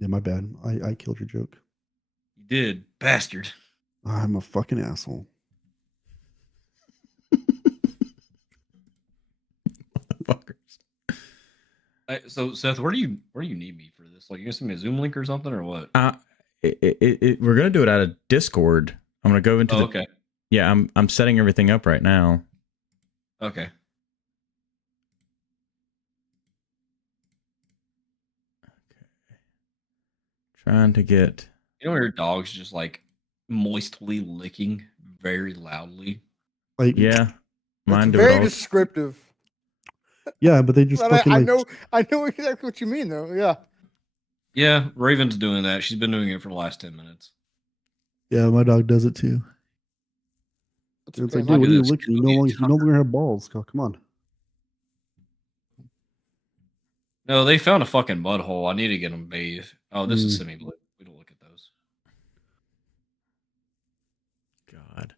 Yeah, my bad. I killed your joke. You did, bastard. I'm a fucking asshole. Motherfuckers. So Seth, where do you need me for this? Like, you gonna send me a Zoom link or something, or what? We're gonna do it out of Discord. I'm gonna go into okay. Yeah, I'm setting everything up right now. Okay. Trying to get. You know, your dog's just like moistly licking very loudly. Like, yeah, mine It's do very it all. descriptive. Yeah, but they just fucking. I know exactly what you mean, though. Yeah. Yeah, Raven's doing that. She's been doing it for the last 10 minutes. Yeah, my dog does it too. It's like, dude, what are you looking? You no longer have balls. Come on. No, they found a fucking butthole. I need to get them bathed. Oh, this is semi-blue. We don't look at those. God.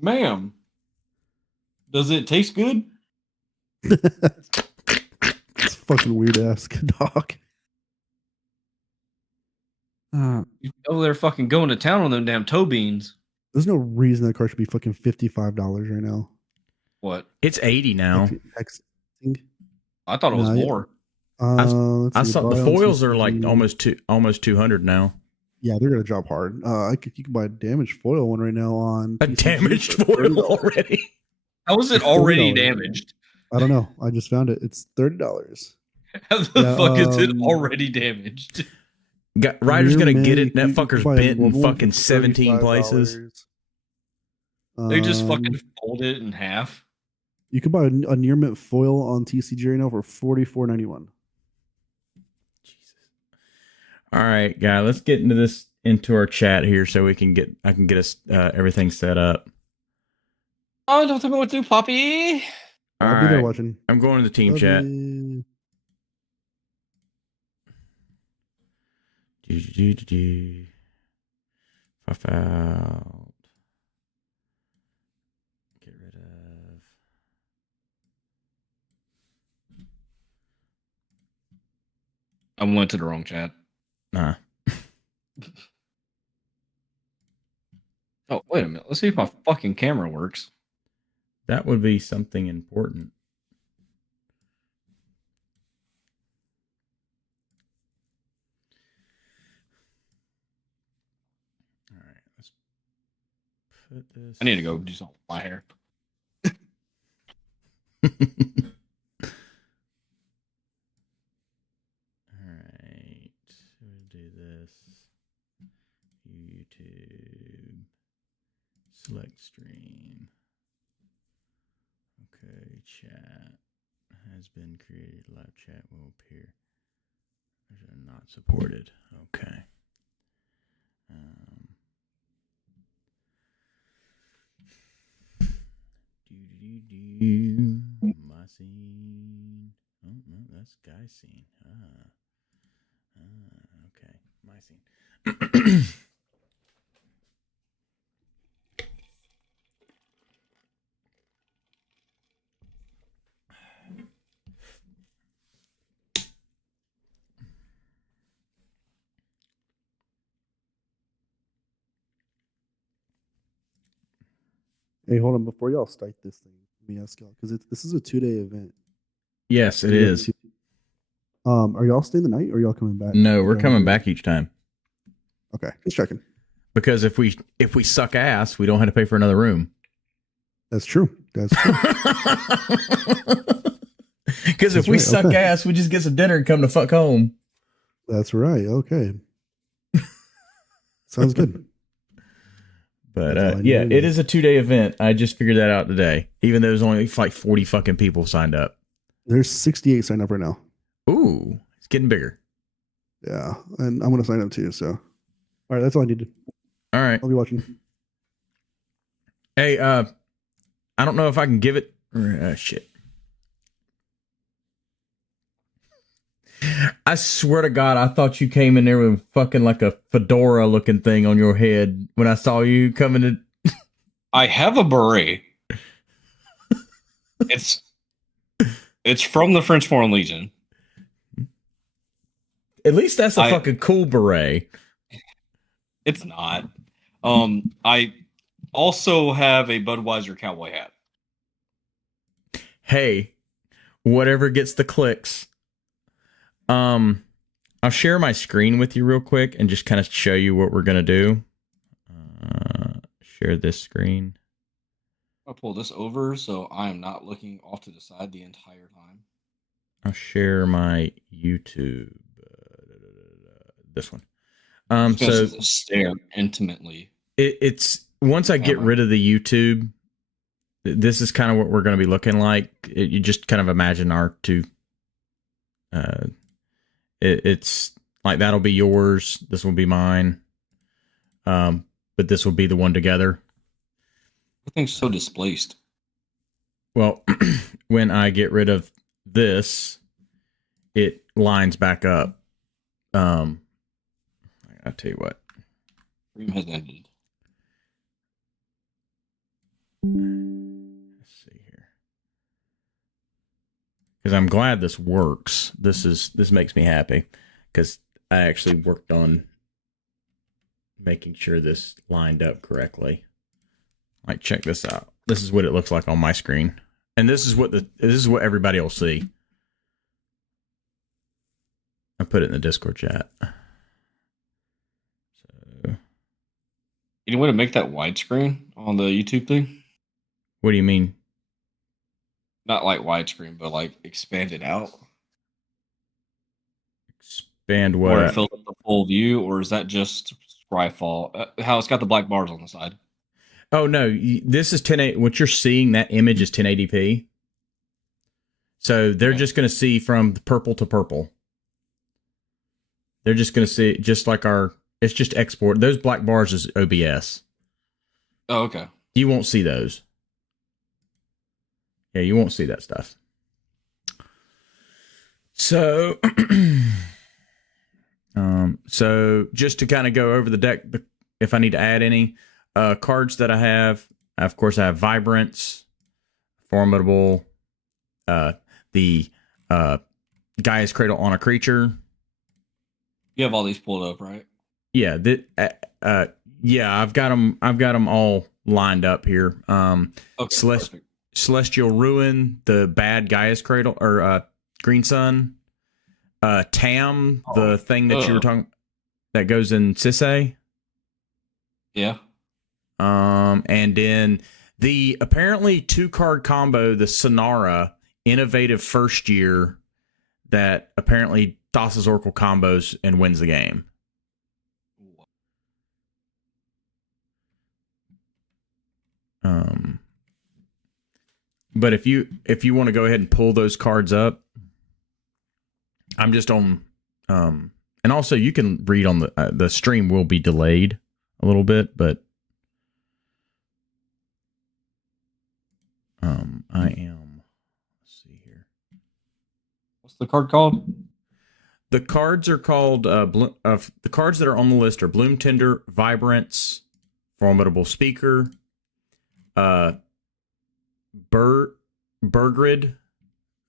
Ma'am, does it taste good? It's fucking weird ass dog. You're over there fucking going to town on them damn toe beans. There's no reason that car should be fucking $55 right now. What? It's 80 now. I thought it was more. I saw the foils are like almost 200 now. Yeah, they're gonna drop hard. You can buy a damaged foil one right now on a damaged foil already. How is it already damaged? I don't know. I just found it. It's $30. How the fuck is it already damaged? Ryder's gonna get it. That fucker's bent in fucking 17 places. They just fucking fold it in half. You could buy a near mint foil on TCG right now for $44.91. Jesus. All right, guy. Let's get into our chat here so I can get us everything set up. Oh, don't tell me what to do, Poppy. I'll be there watching. I'm going to the team chat. Puff out. Get rid of. I went to the wrong chat. Nah. Oh, wait a minute. Let's see if my fucking camera works. That would be something important. All right, let's put this. I need to go do something with my hair. Alright, we'll do this. YouTube. Select stream. Okay, chat has been created. Live chat will appear. Not supported. Okay. My scene. Oh no, that's guy scene. Okay, my scene. Hey, hold on. Before y'all start this thing, let me ask y'all, because this is a 2-day event. Yes, it is. Are y'all staying the night or are y'all coming back? No, we're coming back each time. Okay, just checking. Because if we suck ass, we don't have to pay for another room. That's true. That's true. Because if we suck ass, we just get some dinner and come to fuck home. That's right. Okay. Sounds good. But yeah, it is a 2-day event. I just figured that out today. Even though there's only like 40 fucking people signed up. There's 68 signed up right now. Ooh, it's getting bigger. Yeah, and I'm gonna sign up too. So, all right, that's all I needed. All right, I'll be watching. Hey, I don't know if I can give it. Shit. I swear to God, I thought you came in there with fucking like a fedora looking thing on your head when I saw you coming to. I have a beret. It's from the French Foreign Legion. At least that's a fucking cool beret. It's not. I also have a Budweiser cowboy hat. Hey, whatever gets the clicks. I'll share my screen with you real quick and just kind of show you what we're gonna do. Share this screen. I'll pull this over so I am not looking off to the side the entire time. I'll share my YouTube. This one. So stare intimately. It's once I get rid of the YouTube, this is kind of what we're going to be looking like. You just kind of imagine our two. It's like that'll be yours. This will be mine. But this will be the one together. Everything's so displaced. Well, when I get rid of this, it lines back up. I'll tell you what. Stream has ended. Let's see here. Because I'm glad this works. This makes me happy. Because I actually worked on making sure this lined up correctly. Like, check this out. This is what it looks like on my screen. And this is what everybody will see. I put it in the Discord chat. So, any way to make that widescreen on the YouTube thing? What do you mean? Not like widescreen, but like expand it out. Expand what? Or it fills up the full view, or is that just Scryfall? How it's got the black bars on the side. Oh no, this is 1080. What you're seeing, that image is 1080p. So they're just going to see from purple to purple. They're just going to see just like it's just export. Those black bars is OBS. Oh, okay. You won't see those. Yeah, you won't see that stuff. So, so just to kind of go over the deck, if I need to add any cards that I have, of course, I have Vibrance, Formidable, the Gaia's Cradle on a creature. You have all these pulled up, right? Yeah, yeah, I've got them all lined up here. Okay, Celestial Ruin, the bad Gaia's Cradle, or Green Sun. Tam, the thing that you were talking that goes in Sisay. Yeah. And then the apparently 2-card combo, the Sonara Innovative First Year, that apparently tosses Oracle combos and wins the game. But if you want to go ahead and pull those cards up, I'm just on. And also you can read on the stream will be delayed a little bit, but I am. Let's see here. What's the card called? The cards are called the cards that are on the list are Bloom Tender, Vibrance, Formidable Speaker, Burgrid,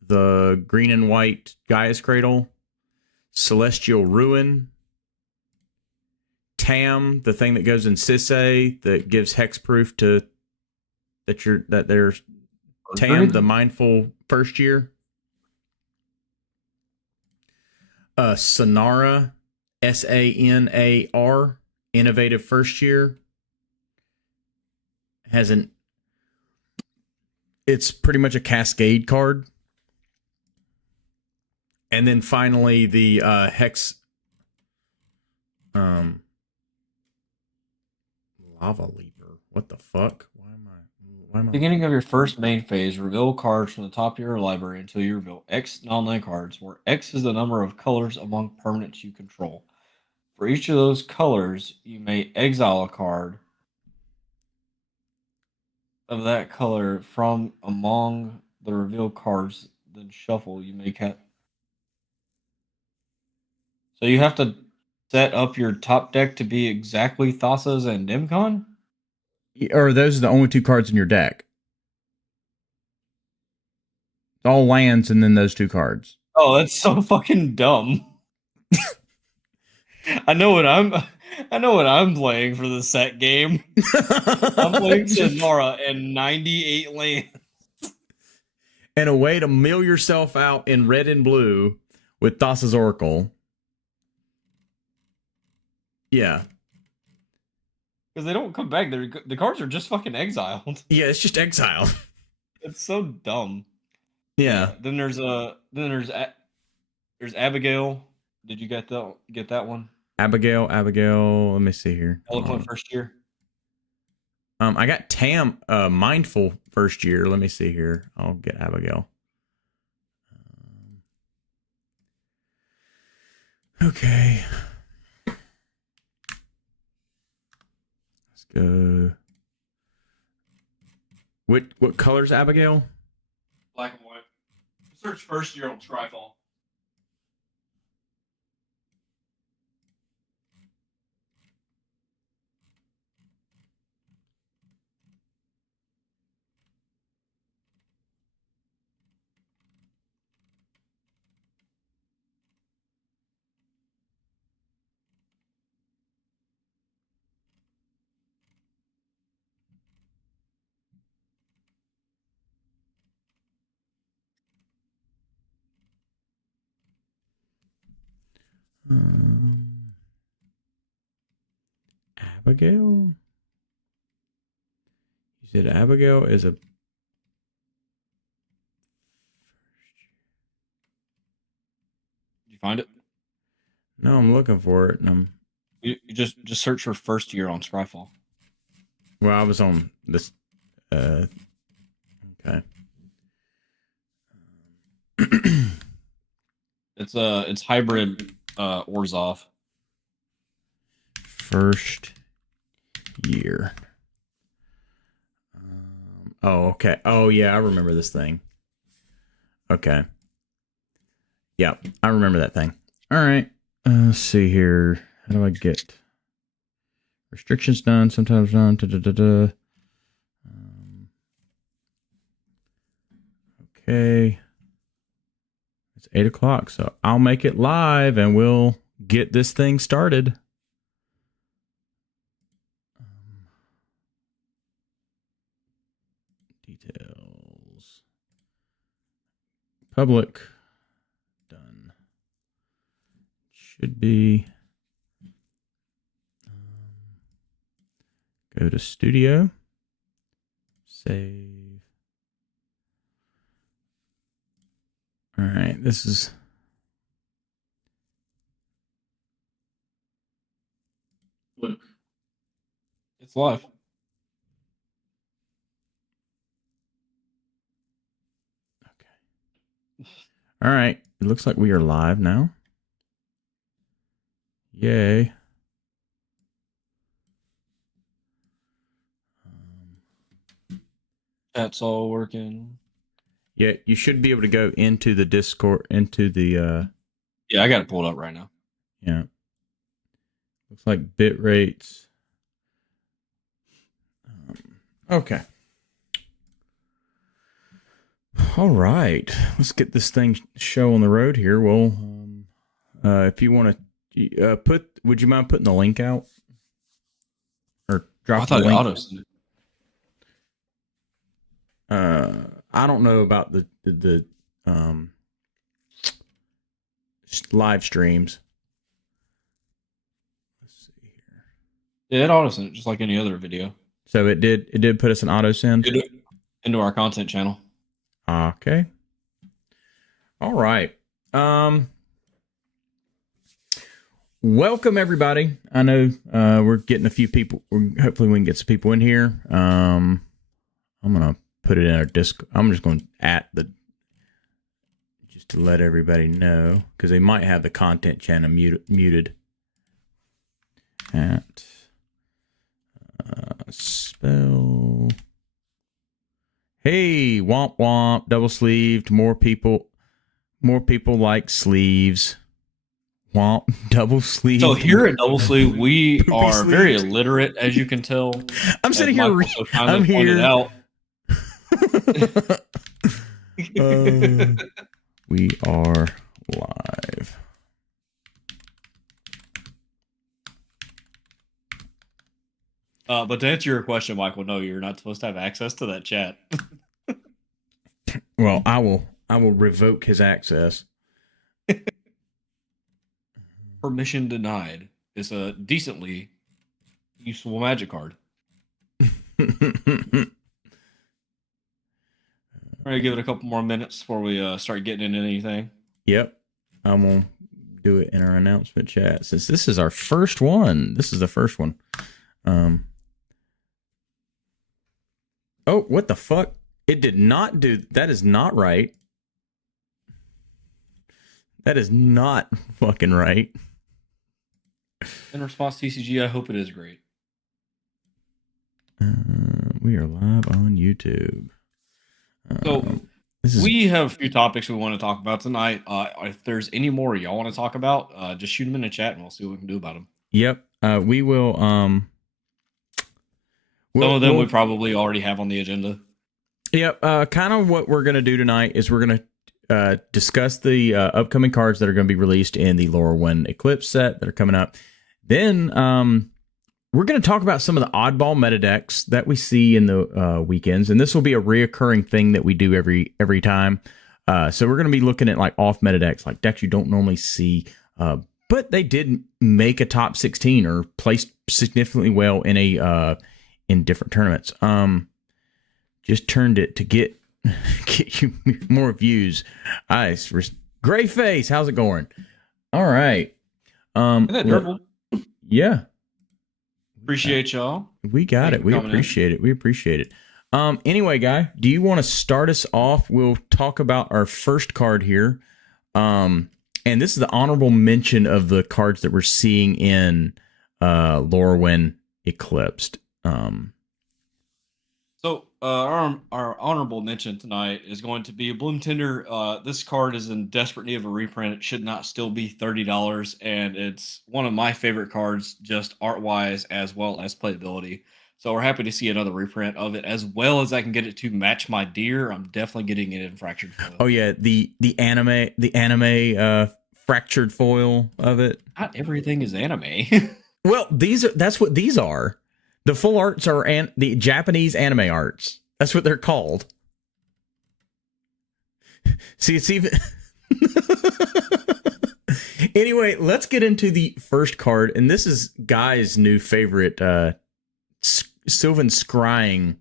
the green and white Gaia's Cradle, Celestial Ruin, Tam, the thing that goes in Sisay that gives hexproof to that there's Tam, the Mindful First Year. Sonara, Sanar, Innovative First Year. It's pretty much a Cascade card. And then finally the Hex Lava Leaper. What the fuck? Why am I Beginning of your first main phase, reveal cards from the top of your library until you reveal X non-land cards, where X is the number of colors among permanents you control. For each of those colors, you may exile a card of that color from among the revealed cards, then shuffle. You may So you have to set up your top deck to be exactly Thassa's and Dimcon? Or those are the only 2 cards in your deck? All lands and then those 2 cards. Oh, that's so fucking dumb. I know what I'm playing for the set game. I'm playing Sonora and 98 lands. And a way to mill yourself out in red and blue with Thassa's Oracle. Yeah. Because they don't come back. The cards are just fucking exiled. Yeah, it's just exile. It's so dumb. Yeah. Then there's Abigail. Did you get that one? Abigail. Let me see here. Eloquent first year. I got Tam Mindful first year. Let me see here. I'll get Abigail. Okay. Let's go. What color's Abigail? Black and white. Search first year on Scryfall. Abigail? You said Abigail is a... Did you find it? No, I'm looking for it. And you just search for first year on Scryfall. Well, I was on this... Okay. It's hybrid Orzhov. First year. Oh, okay. Oh, yeah, I remember this thing. Okay. Yeah, I remember that thing. All right. Let's see here. How do I get restrictions done? Sometimes done. Okay. It's 8 o'clock, so I'll make it live and we'll get this thing started. Details. Public. Done. Should be. Go to studio. Save. All right, this is. Look. It's live. Okay. All right, it looks like we are live now. Yay. That's all working. Yeah, you should be able to go into the Discord, into the... Yeah, I got it pulled up right now. Yeah. Looks like bit rates. Okay. All right. Let's get this thing show on the road here. Well, if you want to would you mind putting the link out? Or drop the link? Auto sent it. I don't know about the live streams. Let's see here. Yeah, it auto sent it just like any other video. So it did put us an auto send into our content channel. Okay. All right. Welcome everybody. I know we're getting a few people. Hopefully we can get some people in here. I'm gonna put it in our Discord. I'm just going just to let everybody know, because they might have the content channel muted. At spell. Hey, womp womp, double sleeved. More people like sleeves. Womp. Double sleeve. So here at Double Sleeve, we Poopy are very sleeves. illiterate, as you can tell. I'm sitting as here. Michael so kindly I'm pointed here. out. We are live. But to answer your question, Michael, no, you're not supposed to have access to that chat. Well, I will revoke his access. Permission denied is a decently useful Magic card. We're gonna give it a couple more minutes before we start getting into anything. Yep, I'm gonna do it in our announcement chat since this is our first one. This is the first one. Oh, what the fuck? It did not do. That is not right. That is not fucking right. In response to TCG, I hope it is great. We are live on YouTube. So we have a few topics we want to talk about tonight. If there's any more y'all want to talk about, just shoot them in the chat and we'll see what we can do about them. Yep. We will. Some of them we probably already have on the agenda. Yep. Kind of what we're going to do tonight is we're going to discuss the upcoming cards that are going to be released in the Lorwyn Eclipsed set that are coming up. Then we're going to talk about some of the oddball meta decks that we see in the weekends, and this will be a reoccurring thing that we do every time. So we're going to be looking at like off meta decks, like decks you don't normally see, but they did make a top 16 or placed significantly well in a in different tournaments. Just turned it to get you more views. Nice. Gray face, how's it going? All right. Isn't that terrible? Yeah. Appreciate y'all. We got it. We appreciate it. We appreciate it. Anyway, Guy, do you want to start us off? We'll talk about our first card here. And this is the honorable mention of the cards that we're seeing in Lorwyn Eclipsed. So our honorable mention tonight is going to be a Bloom Tender. This card is in desperate need of a reprint. It should not still be $30, and it's one of my favorite cards, just art-wise as well as playability. So we're happy to see another reprint of it, as well as I can get it to match my deer. I'm definitely getting it in fractured foil. Oh yeah, the anime fractured foil of it. Not everything is anime. Well, that's what these are. The full arts are the Japanese anime arts. That's what they're called. See, it's even... Anyway, let's get into the first card. And this is Guy's new favorite, Sylvan Scrying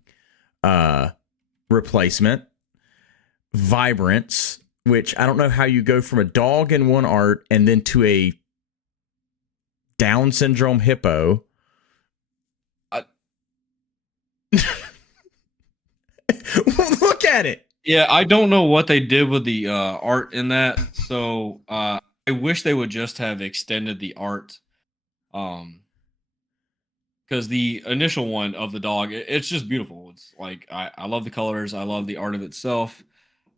replacement. Vibrance, which I don't know how you go from a dog in one art and then to a Down syndrome hippo. Look at it. Yeah, I don't know what they did with the art in that. So I wish they would just have extended the art. Because the initial one of the dog, it's just beautiful. It's like I love the colors. I love the art of itself.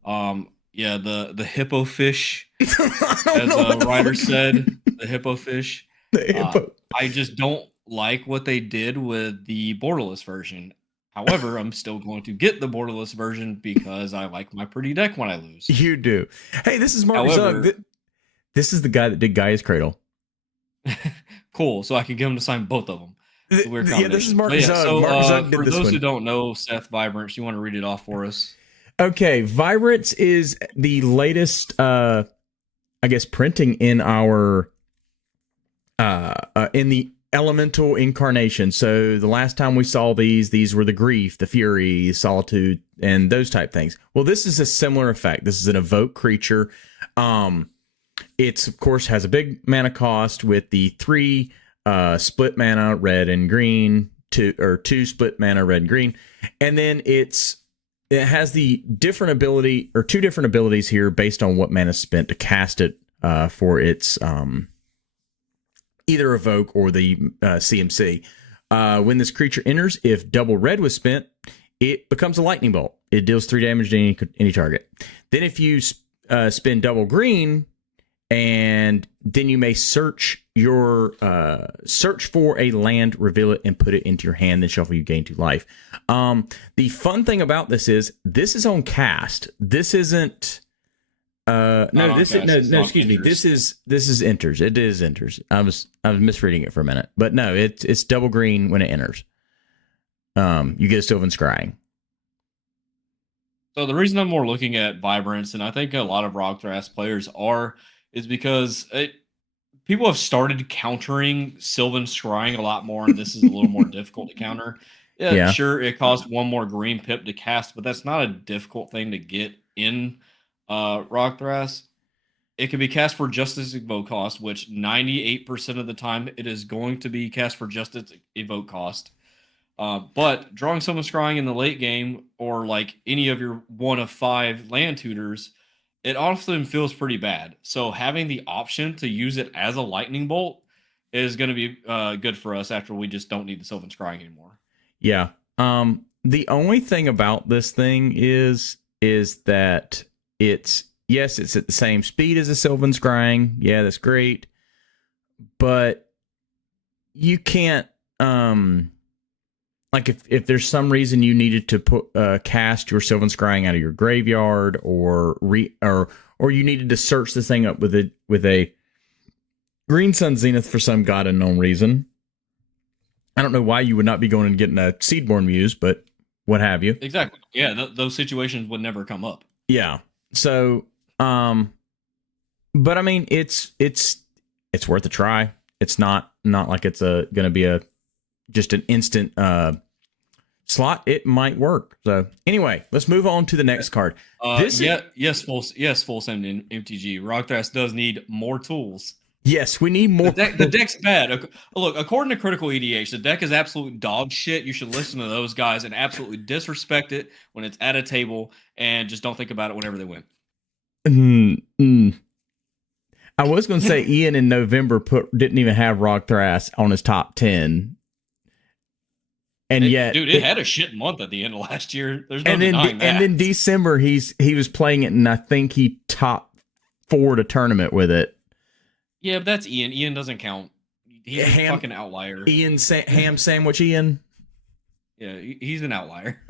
Yeah, the hippo fish, as a writer said, the hippo fish. The hippo. I just don't like what they did with the borderless version. However, I'm still going to get the borderless version because I like my pretty deck when I lose. You do. Hey, this is Mark Zug. This is the guy that did Gaia's Cradle. Cool. So I can get him to sign both of them. Yeah, this is Mark Zug. So, Mark Zug did for this those one. who don't know Seth Vibrance, you want to read it off for us? Okay, Vibrance is the latest, I guess, printing in our in the elemental incarnation. So the last time we saw these were the Grief, the Fury, Solitude, and those type things. Well, this is a similar effect. This is an evoke creature. It's of course has a big mana cost with the 3 split mana red and green, 2 split mana red and green, and then it has the different ability or 2 different abilities here based on what mana spent to cast it for its either evoke or the CMC. When this creature enters, if double red was spent, it becomes a lightning bolt. It deals 3 damage to any target. Then if you spend double green and then you may search for a land, reveal it, and put it into your hand. Then shuffle. You gain 2 life. The fun thing about this is on cast. This isn't. Excuse me. This is enters. It is enters. I was misreading it for a minute, but no, it's double green when it enters. You get a Sylvan Scrying. So the reason I'm more looking at Vibrance, and I think a lot of Rockthrast players are, is because people have started countering Sylvan Scrying a lot more, and this is a little more difficult to counter. Yeah, sure, it costs 1 more green pip to cast, but that's not a difficult thing to get in Rockthrast. It can be cast for just its evoke cost, which 98% of the time it is going to be cast for just its evoke cost. But drawing Sylvan Scrying in the late game, or like any of your 1 of 5 land tutors, it often feels pretty bad. So having the option to use it as a lightning bolt is going to be good for us after we just don't need the Sylvan Scrying anymore. Yeah. The only thing about this thing is that it's at the same speed as a Sylvan Scrying. Yeah, that's great. But you can't like if there's some reason you needed to cast your Sylvan Scrying out of your graveyard, or you needed to search this thing up with a Green Sun Zenith for some god unknown reason. I don't know why you would not be going and getting a Seedborn Muse, but what have you? Exactly. Yeah, those situations would never come up. Yeah. So, but I mean, it's worth a try. It's not like it's going to be just an instant slot. It might work. So anyway, let's move on to the next card. Full send in MTG. Rockthrast does need more tools. Yes, we need more. The deck's bad. Look, according to Critical EDH, the deck is absolute dog shit. You should listen to those guys and absolutely disrespect it when it's at a table, and just don't think about it whenever they win. I was going to say Ian in November didn't even have Rockthrast on his top 10. And yet, dude, it had a shit month at the end of last year. There's no denying that. And then December, he was playing it, and I think he top 4 to tournament with it. Yeah, but that's Ian. Ian doesn't count. He's a fucking outlier. Ham sandwich Ian. Yeah, he's an outlier.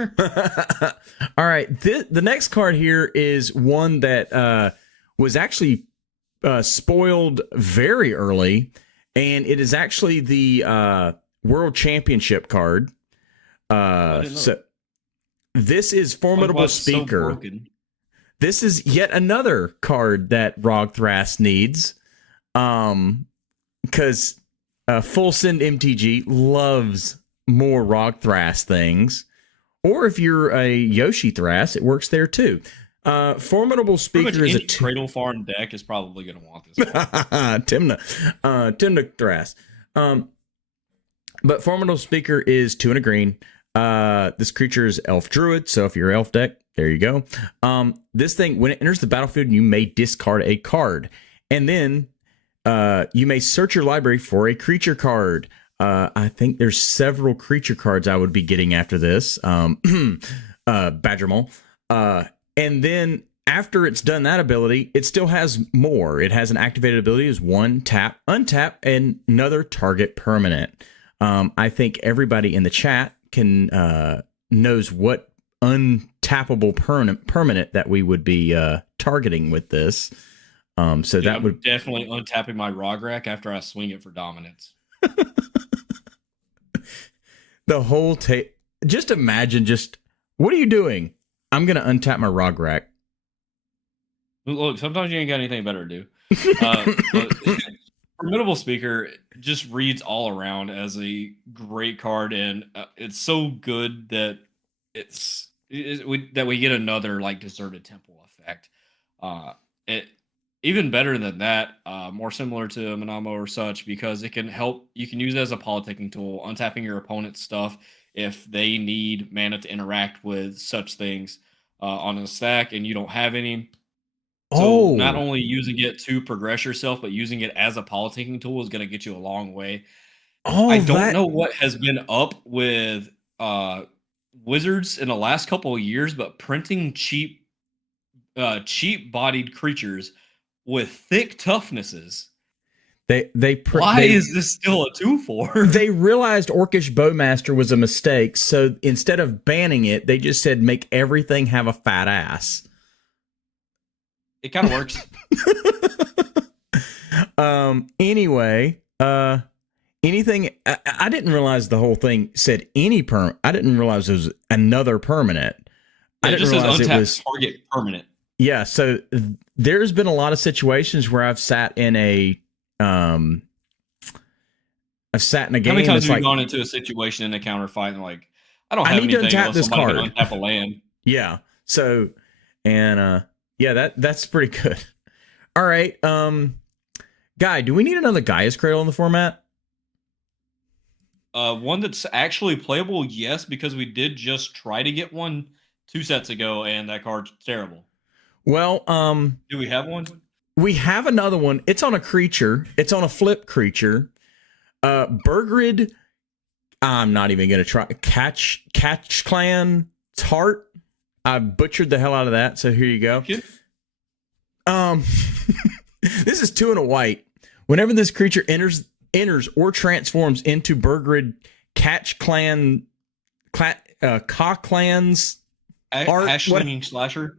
All right, the next card here is one that was actually spoiled very early, and it is actually the World Championship card. So this is Formidable Speaker. So this is yet another card that Rockthrast needs. Because Full Send MTG loves more Rockthrast things, or if you're a Yoshi Thras, it works there too. Formidable Speaker is a Cradle Farm deck is probably going to want this. Timna Thras. But Formidable Speaker is 2 and a green. This creature is Elf Druid, so if you're Elf deck, there you go. This thing, when it enters the battlefield, you may discard a card, and then you may search your library for a creature card. I think there's several creature cards I would be getting after this. Badgermole. And then after it's done that ability, it still has more. It has an activated ability as 1 tap, untap, and another target permanent. I think everybody in the chat knows what untappable permanent that we would be targeting with this. So that I'm would definitely untapping my Rograk after I swing it for dominance. The whole just imagine, what are you doing? I'm gonna untap my Rograk. Look, sometimes you ain't got anything better to do. Formidable Speaker just reads all around as a great card, and it's so good that we get another like Deserted Temple effect. Even better than that, more similar to Manamo or such, because it can help. You can use it as a politicking tool, untapping your opponent's stuff if they need mana to interact with such things on a stack, and you don't have any. So not only using it to progress yourself, but using it as a politicking tool is going to get you a long way. I don't know what has been up with Wizards in the last couple of years, but printing cheap-bodied creatures with thick toughnesses. Why is this still a 2/4? They realized Orcish Bowmaster was a mistake, so instead of banning it, they just said make everything have a fat ass. It kind of works. Anyway, anything I didn't realize the whole thing said any perm. I didn't realize it was another permanent. Yeah, I didn't just realize says it was target permanent. Yeah, so there's been a lot of situations where I've sat in a game. How many times have you gone like, into a situation in a counter fight and like, I I have need to anything untap unless this somebody card. can untap a land. Yeah. So, and yeah, that's pretty good. All right, Guy, do we need another Gaia's Cradle in the format? One that's actually playable, yes, because we did just try to get one 2 sets ago, and that card's terrible. Well, do we have one? We have another one. It's on a creature. It's on a flip creature. Burgrid. I'm not even gonna try. Catch Clan Tart. I butchered the hell out of that. So here you go. This is 2 and a white. Whenever this creature enters or transforms into Burgrid Catch Clan, Ka Clan's Hash Slinging Slasher.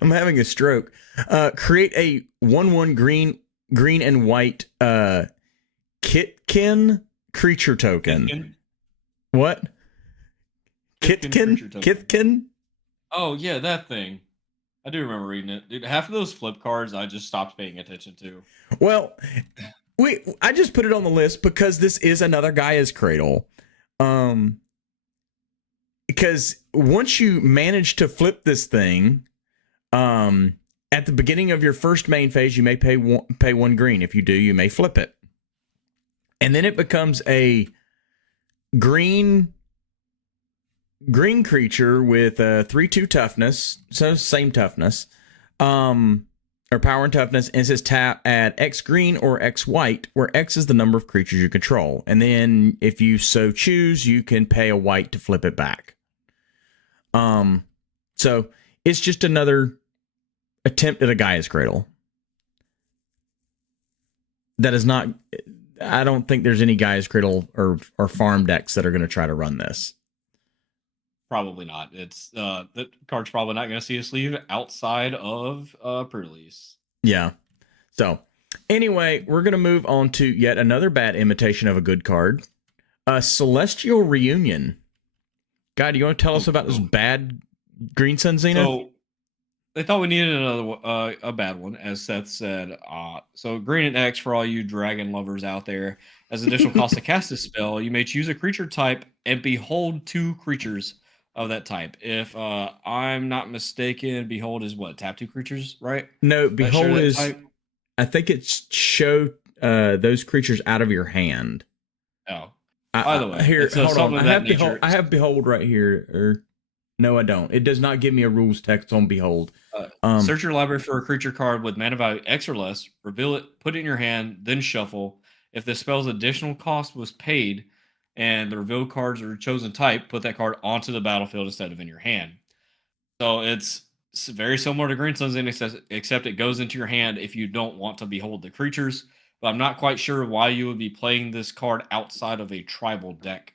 I'm having a stroke. Create a 1/1 green and white Kitkin creature token. Kitkin? What? Kitkin? Oh yeah, that thing. I do remember reading it. Dude, half of those flip cards I just stopped paying attention to. Well, I just put it on the list because this is another Gaia's Cradle. Because once you manage to flip this thing, at the beginning of your first main phase, you may pay 1 green. If you do, you may flip it. And then it becomes a green creature with a 3/2 toughness, so same toughness, or power and toughness, and it says tap at X green or X white, where X is the number of creatures you control. And then if you so choose, you can pay a white to flip it back. So it's just another attempt at a Gaia's Cradle. That is not, I don't think there's any Gaia's Cradle or farm decks that are going to try to run this. Probably not. It's the card's probably not going to see a sleeve outside of pre-release. Yeah. So anyway, we're going to move on to yet another bad imitation of a good card. Celestial Reunion. Guy, do you want to tell us about this bad Green Sun Zenith? So they thought we needed another a bad one, as Seth said. So green and X for all you dragon lovers out there. As additional cost to cast this spell, you may choose a creature type and behold 2 creatures of that type. If I'm not mistaken, behold is what? Tap 2 creatures, right? No, behold is type? I think it's show those creatures out of your hand. Oh. By the way, here, hold on. I have behold right here. No, I don't. It does not give me a rules text on behold. Search your library for a creature card with mana value X or less, reveal it, put it in your hand, then shuffle. If the spell's additional cost was paid and the revealed cards are chosen type, put that card onto the battlefield instead of in your hand. So it's very similar to Green Sun's except it goes into your hand if you don't want to behold the creatures. But I'm not quite sure why you would be playing this card outside of a tribal deck.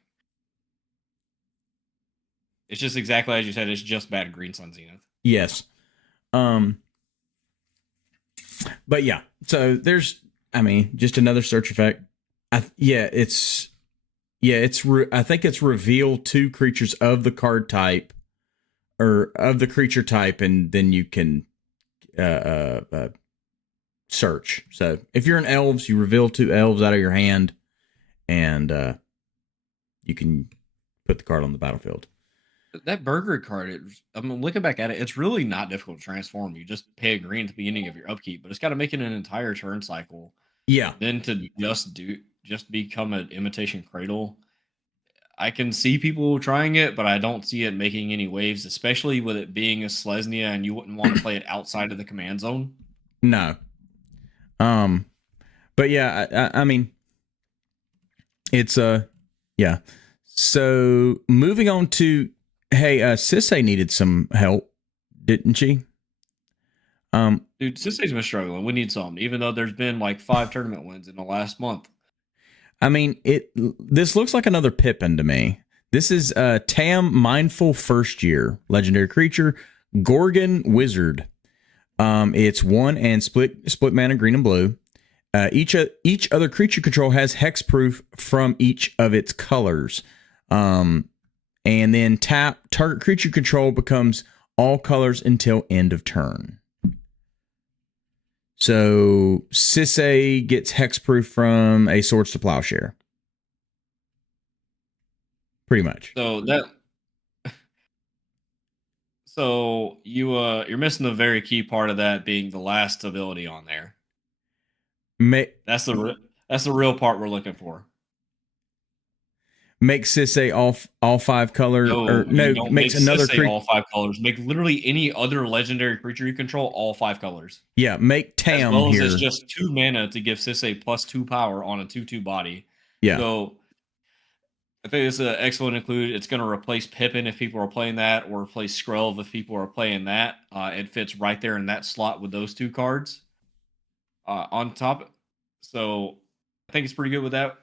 It's just exactly as you said. It's just bad Green Sun Zenith. Yes. But yeah. So there's, just another search effect. I think it's reveal 2 creatures of the card type or of the creature type, and then you can search. So if you're in elves, you reveal 2 elves out of your hand, and you can put the card on the battlefield. That burger card, I'm looking back at it, it's really not difficult to transform. You just pay a green at the beginning of your upkeep, but it's got to make it an entire turn cycle. Yeah. Then to just become an imitation cradle. I can see people trying it, but I don't see it making any waves, especially with it being a Selesnya and you wouldn't want to play it outside of the command zone. No. But yeah, it's yeah. So moving on to, hey, Sisse needed some help, didn't she? Dude, Sisei's been struggling. We need something, even though there's been like 5 tournament wins in the last month. I mean, this looks like another Pippin to me. This is Tam Mindful First Year, legendary creature, Gorgon Wizard. It's 1 and split mana, green and blue. Each other creature control has hexproof from each of its colors. And then tap, target creature control becomes all colors until end of turn. So Sisei gets hexproof from a Swords to Plowshare. Pretty much. So you're missing the very key part of that being the last ability on there. That's the real part we're looking for. Make Sisei all 5 colors. Makes another creature all 5 colors. Make literally any other legendary creature you control all 5 colors. Yeah, make Tam as well here. as it's just 2 mana to give Sisei +2 power on a 2/2 body. Yeah. So I think it's an excellent include. It's going to replace Pippin if people are playing that, or replace Skrelv if people are playing that. It fits right there in that slot with those 2 cards on top. So I think it's pretty good with that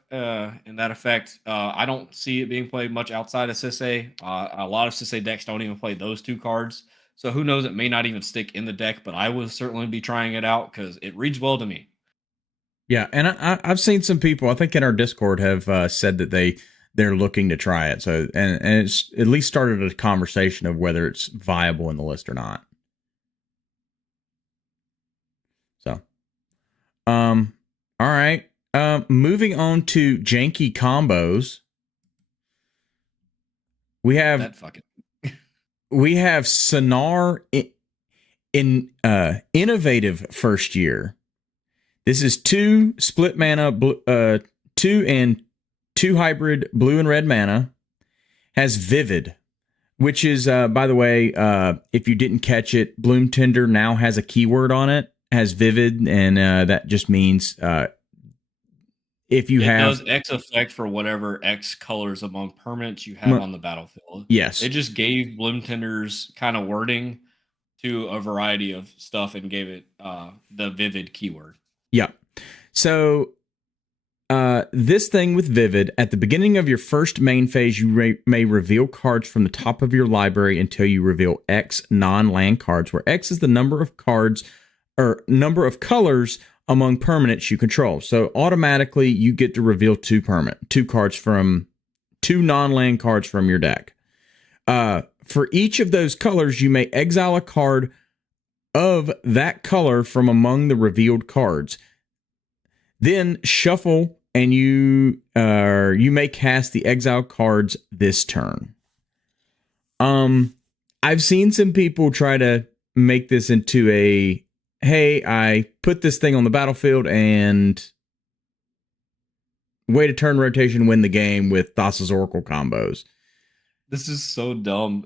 in that effect. I don't see it being played much outside of Sisei. A lot of Sisei decks don't even play those 2 cards. So who knows? It may not even stick in the deck, but I will certainly be trying it out because it reads well to me. Yeah, and I've seen some people, I think in our Discord, have said that they're looking to try it. So and it's at least started a conversation of whether it's viable in the list or not. So, all right. Moving on to janky combos. We have that fucking. We have Sonar in innovative first year. This is 2 split mana, 2 and 2 hybrid blue and red mana. Has Vivid, which is, by the way, if you didn't catch it, Bloom Tender now has a keyword on it. Has Vivid, and that just means if you have... It does X effect for whatever X colors among permanents you have on the battlefield. Yes. It just gave Bloom Tender's kind of wording to a variety of stuff and gave it the Vivid keyword. Yeah. So this thing with Vivid, at the beginning of your first main phase, you may reveal cards from the top of your library until you reveal X non-land cards, where X is the number of cards or number of colors among permanents you control. So automatically you get to reveal 2 non-land cards from your deck. For each of those colors, you may exile a card of that color from among the revealed cards. Then shuffle, and you may cast the exile cards this turn. I've seen some people try to make this into a, hey, I put this thing on the battlefield and wait a turn rotation, win the game with Thassa's Oracle combos. This is so dumb.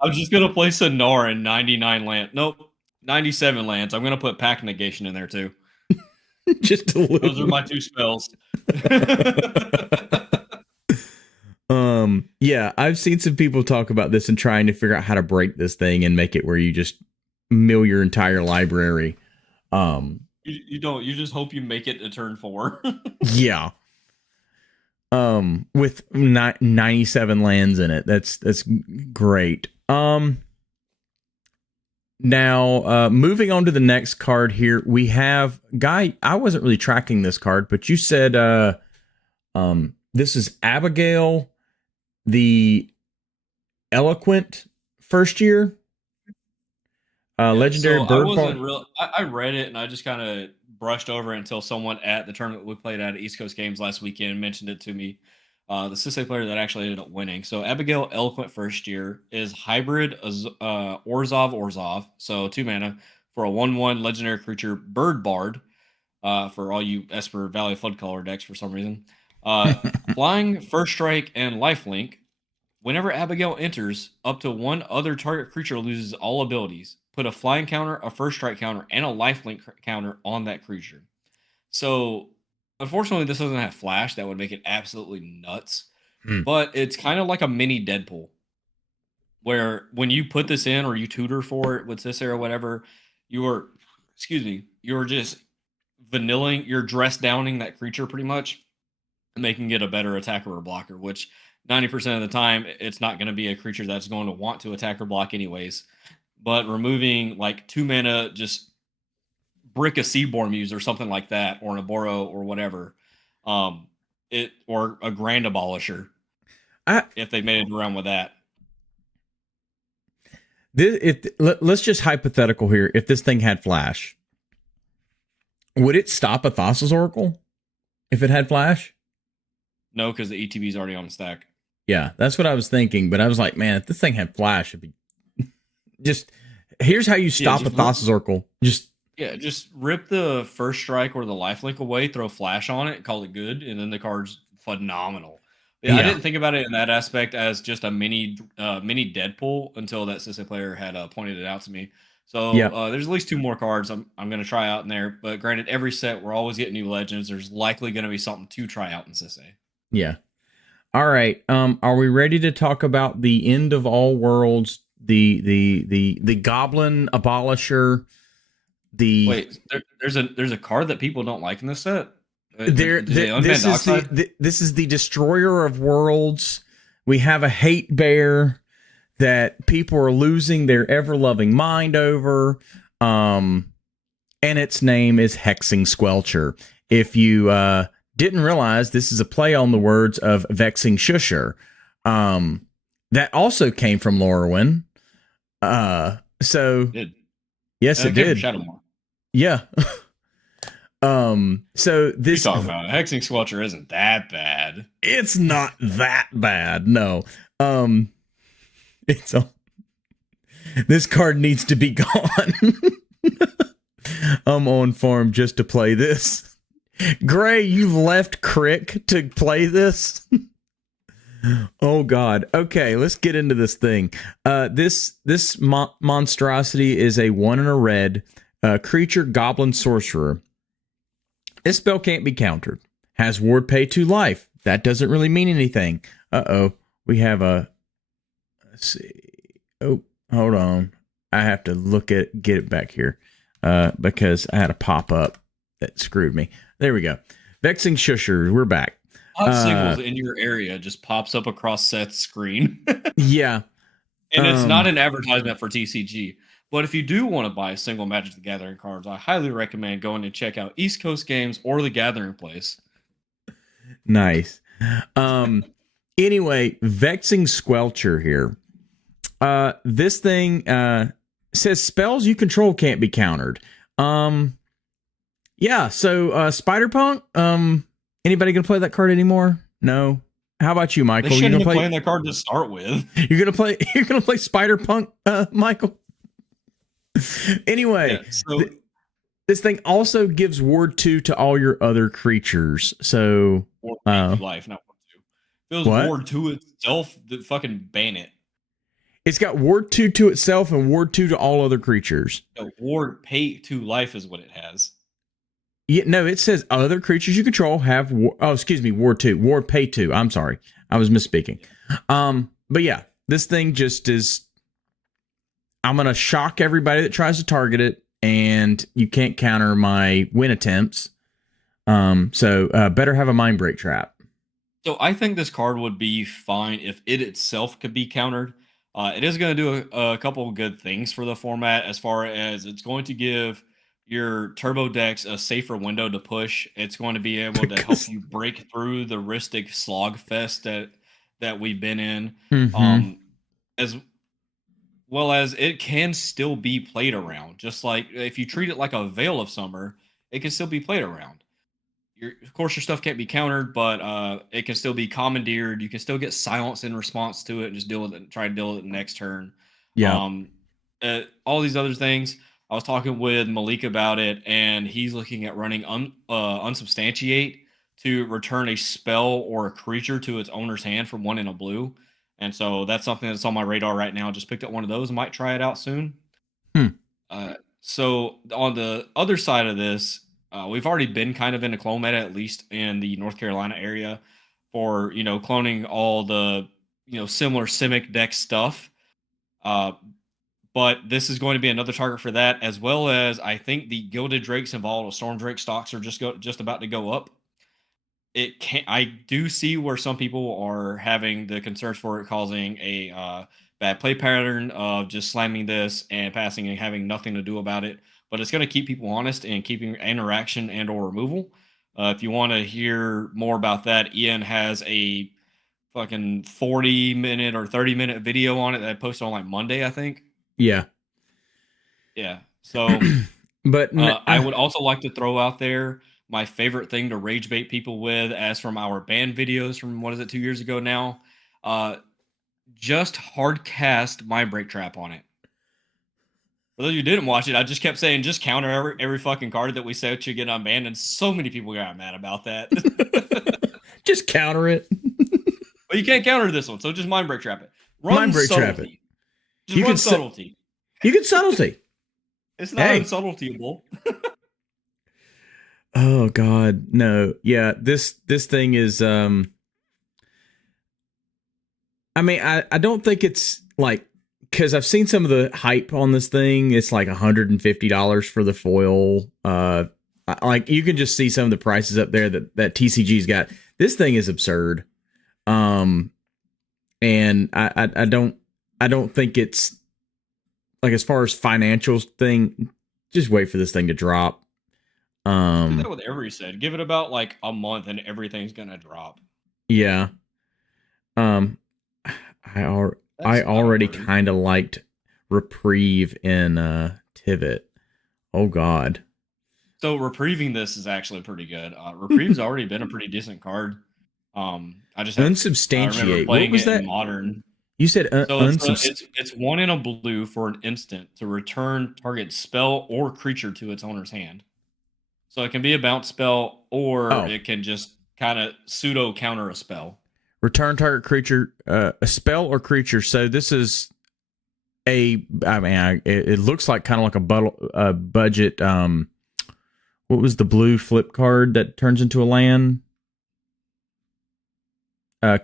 I'm just going to play Sonar in 99 land. Nope, 97 lands. I'm going to put Pack Negation in there too. Just a little. Those are my 2 spells. Yeah, I've seen some people talk about this and trying to figure out how to break this thing and make it where you just mill your entire library. You don't. You just hope you make it to turn 4. Yeah. With 97 lands in it. That's great. Now, moving on to the next card here, we have Guy. I wasn't really tracking this card, but you said this is Abigail, the Eloquent first year. Legendary so bird. I read it and I just kind of brushed over it until someone at the tournament we played at East Coast Games last weekend mentioned it to me. The Sisei player that actually ended up winning. So Abigail Eloquent first year is hybrid Orzhov, so 2 mana for a 1/1 legendary creature bird bard for all you Esper Valley Flood Color decks for some reason. Flying, first strike, and lifelink. Whenever Abigail enters, up to 1 other target creature loses all abilities. Put a flying counter, a first strike counter, and a lifelink counter on that creature. So, unfortunately, this doesn't have flash. That would make it absolutely nuts. But it's kind of like a mini Deadpool. where when you put this in or you tutor for it with this or whatever, you're you're just vanilling, you're dress downing that creature pretty much, and making it a better attacker or blocker, which 90% of the time it's not going to be a creature that's going to want to attack or block anyways. But removing like 2 mana, just brick a Seaborn Muse or something like that, or an Aboro or whatever, it or a Grand Abolisher, if they made it around with that. Let's just hypothetical here. If this thing had flash, would it stop a Thassa's Oracle if it had flash? No, because the ETB is already on the stack. Yeah, that's what I was thinking. But I was like, man, if this thing had flash, it'd be just. Here's how you stop a Thassa's Oracle. Just rip the first strike or the lifelink away, throw flash on it, call it good, and then the card's phenomenal. Yeah, I didn't think about it in that aspect as just a mini Deadpool until that Sisse player had pointed it out to me. So there's at least 2 more cards I'm going to try out in there. But granted, every set we're always getting new legends. There's likely going to be something to try out in Sisse. Yeah. All right. Are we ready to talk about the end of all worlds? The Goblin Abolisher. Wait, there's a card that people don't like in this set. This is the Destroyer of Worlds. We have a hate bear that people are losing their ever-loving mind over. And its name is Hexing Squelcher. If you didn't realize, this is a play on the words of Vexing Shusher. That also came from Lorwyn. Yes, it did. Shadowmoor. Yeah. So this talking about Hexing Squelcher isn't that bad. It's not that bad. No. This card needs to be gone. I'm on farm just to play this. Gray, you've left Crick to play this. Oh God. Okay, let's get into this thing. This monstrosity is a 1 and a red creature goblin sorcerer. This spell can't be countered. Has ward pay 2 life. That doesn't really mean anything. Uh-oh. We have a... Let's see. Oh, hold on. I have to get it back here. Because I had a pop-up that screwed me. There we go. Vexing Shusher. We're back. Hot Singles in your area just pops up across Seth's screen. Yeah. And it's not an advertisement for TCG. But if you do want to buy single Magic the Gathering cards, I highly recommend going to check out East Coast Games or The Gathering Place. Nice. Anyway, Vexing Squelcher here. This thing says spells you control can't be countered. Yeah, so Spider Punk, anybody gonna play that card anymore? No. How about you, Michael? They shouldn't have been playing that card to start with. You're gonna play Spider Punk, Michael? Anyway, yeah, so this thing also gives ward 2 to all your other creatures. So life, not ward 2. If it was ward 2 itself, then fucking ban it. It's got ward 2 to itself and ward 2 to all other creatures. No, ward pay 2 life is what it has. Yeah, no, it says other creatures you control have ward 2. Ward pay 2. I'm sorry. I was misspeaking. But yeah, this thing just is... I'm going to shock everybody that tries to target it, and you can't counter my win attempts. So better have a Mind Break trap. So I think this card would be fine if it itself could be countered. It is going to do a couple of good things for the format, as far as it's going to give your turbo decks a safer window to push. It's going to be able to help you break through the Ristic slog fest that we've been in. Mm-hmm. As well as it can still be played around. Just like if you treat it like a Veil of Summer, it can still be played around. Of course, your stuff can't be countered, but it can still be commandeered. You can still get silence in response to it and just deal with it and try to deal with it next turn. Yeah. All these other things. I was talking with Malik about it, and he's looking at running Unsubstantiate to return a spell or a creature to its owner's hand from 1 in a blue. And so that's something that's on my radar right now. Just picked up one of those. Might try it out soon. So on the other side of this, we've already been kind of in a clone meta, at least in the North Carolina area, for cloning all the similar Simic deck stuff. But this is going to be another target for that, as well as I think the Gilded Drakes and Volatile Storm Drake stocks are just about to go up. I do see where some people are having the concerns for it causing a bad play pattern of just slamming this and passing and having nothing to do about it. But it's going to keep people honest and keeping interaction and or removal. If you want to hear more about that, Ian has a fucking 40-minute or 30-minute video on it that I posted on like Monday, I think. Yeah. Yeah. So, but I would also like to throw out there my favorite thing to rage bait people with, as from our band videos from 2 years ago now. Just hard cast my break trap on it. For those of you who didn't watch it, I just kept saying just counter every fucking card that we said should get unbanned, and so many people got mad about that. Just counter it. But you can't counter this one, so just mind break trap it. Mind break trap it. Just run subtlety. You can subtlety. It's not unsubtletiable. Oh God, no. Yeah, this thing is I mean, I don't think it's like, because I've seen some of the hype on this thing. It's like $150 for the foil. Like you can just see some of the prices up there that TCG's got. This thing is absurd. And I don't think it's like, as far as financials thing, just wait for this thing to drop. Do that with every set. Give it about like a month and everything's gonna drop. Yeah. I already kind of liked Reprieve in Tivit. Oh God. So reprieving this is actually pretty good. Reprieve's already been a pretty decent card. I just unsubstantiate. What was that? Modern. You said it's 1 in a blue for an instant to return target spell or creature to its owner's hand. So it can be a bounce spell, or it can just kind of pseudo counter a spell. Return target creature, a spell or creature. So this is it looks like kind of like a budget. What was the blue flip card that turns into a land?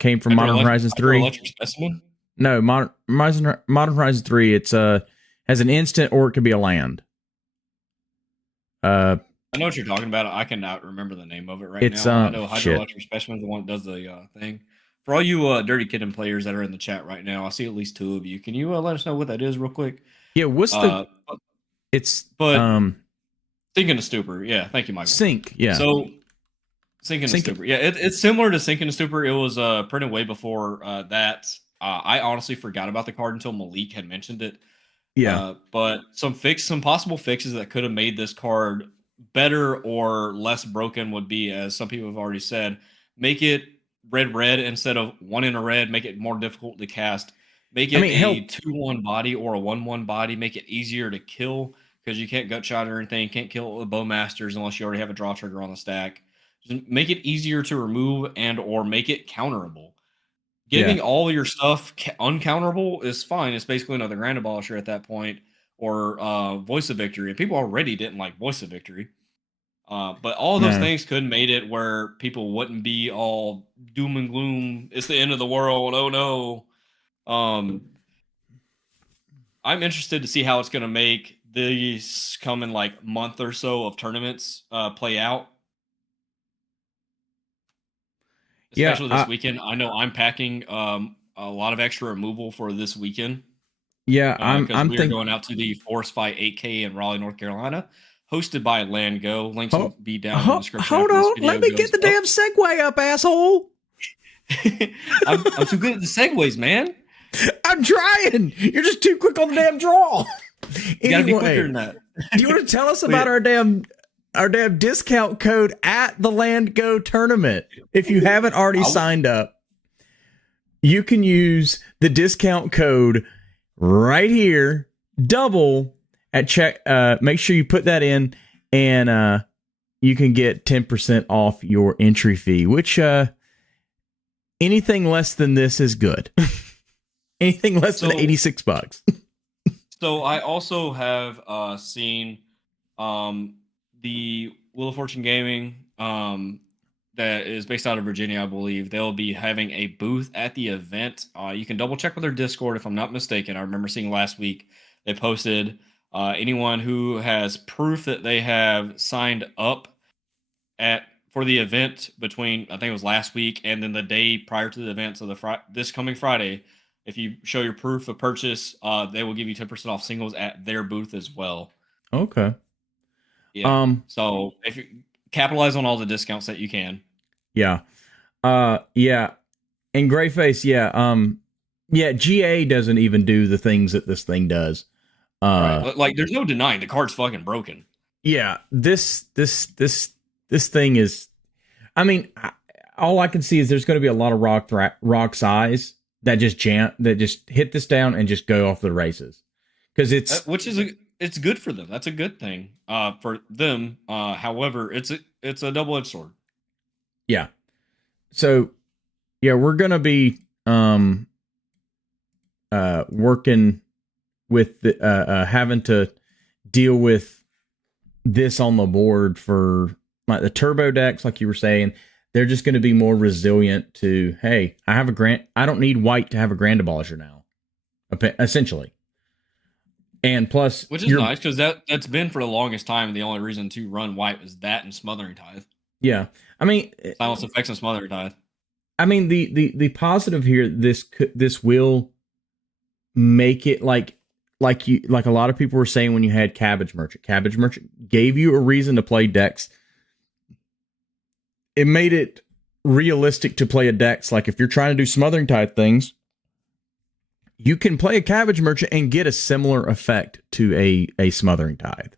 Came from Modern Horizons 3. Electric Specimen? No, Modern Horizons 3. It's has an instant, or it could be a land. I know what you're talking about. I cannot remember the name of it now. I know Hydroelectric Specimen is the one that does the thing. For all you Dirty Kitten players that are in the chat right now, I see at least 2 of you. Can you let us know what that is real quick? Yeah, what's the... Sink into Stupor. Yeah, thank you, Michael. Sink, yeah. So, Sink into Stupor. Yeah, it's similar to Sink into Stupor. It was printed way before that. I honestly forgot about the card until Malik had mentioned it. Yeah. But some possible fixes that could have made this card better or less broken would be, as some people have already said, make it red instead of 1 in a red, make it more difficult to cast. Make it a 2/1 body or a 1/1 body, make it easier to kill, because you can't gut shot or anything, can't kill it with Bowmasters unless you already have a draw trigger on the stack. Just make it easier to remove and or make it counterable. Giving all your stuff uncounterable is fine. It's basically another Grand Abolisher at that point, or Voice of Victory. And people already didn't like Voice of Victory. But all those things could have made it where people wouldn't be all doom and gloom. It's the end of the world. Oh no. I'm interested to see how it's going to make these coming like month or so of tournaments play out. Especially this weekend. I know I'm packing a lot of extra removal for this weekend. Yeah, I'm going out to the Forest Fight 8K in Raleigh, North Carolina, hosted by Land Go. Links will be down in the description. Hold on, let me get the damn segue up, asshole. I'm too good at the segues, man. I'm trying. You're just too quick on the damn draw. You gotta be quicker than that. Do you want to tell us about our damn discount code at the Land Go tournament? If you haven't already signed up, you can use the discount code right here, double at check. Make sure you put that in, and you can get 10% off your entry fee, which anything less than this is good. Anything less than $86. So I also have seen the Wheel of Fortune Gaming, that is based out of Virginia, I believe. They'll be having a booth at the event. You can double check with their Discord if I'm not mistaken. I remember seeing last week they posted anyone who has proof that they have signed up for the event between, I think it was last week and then the day prior to the event, so this coming Friday. If you show your proof of purchase, they will give you 10% off singles at their booth as well. Okay. Yeah. So if you capitalize on all the discounts that you can. Yeah. Yeah. And Greyface, yeah, GA doesn't even do the things that this thing does. Right. Like, there's no denying the card's fucking broken. Yeah, this thing is. I mean, all I can see is there's going to be a lot of rock size that just hit this down and just go off the races, because it's good for them. That's a good thing for them. However, it's a double-edged sword. Yeah. So, yeah, we're going to be working with having to deal with this on the board for like the turbo decks, like you were saying. They're just going to be more resilient to, hey, I don't need white to have a Grand Abolisher now, essentially. And plus, which is nice, because that's been for the longest time the only reason to run white was that and Smothering Tithe. Yeah, I mean, Silence Effects and Smothering Tithe. I mean, the positive here, this will make it like a lot of people were saying when you had Cabbage Merchant. Cabbage Merchant gave you a reason to play decks. It made it realistic to play a decks. Like if you're trying to do Smothering Tithe things, you can play a Cabbage Merchant and get a similar effect to a Smothering Tithe.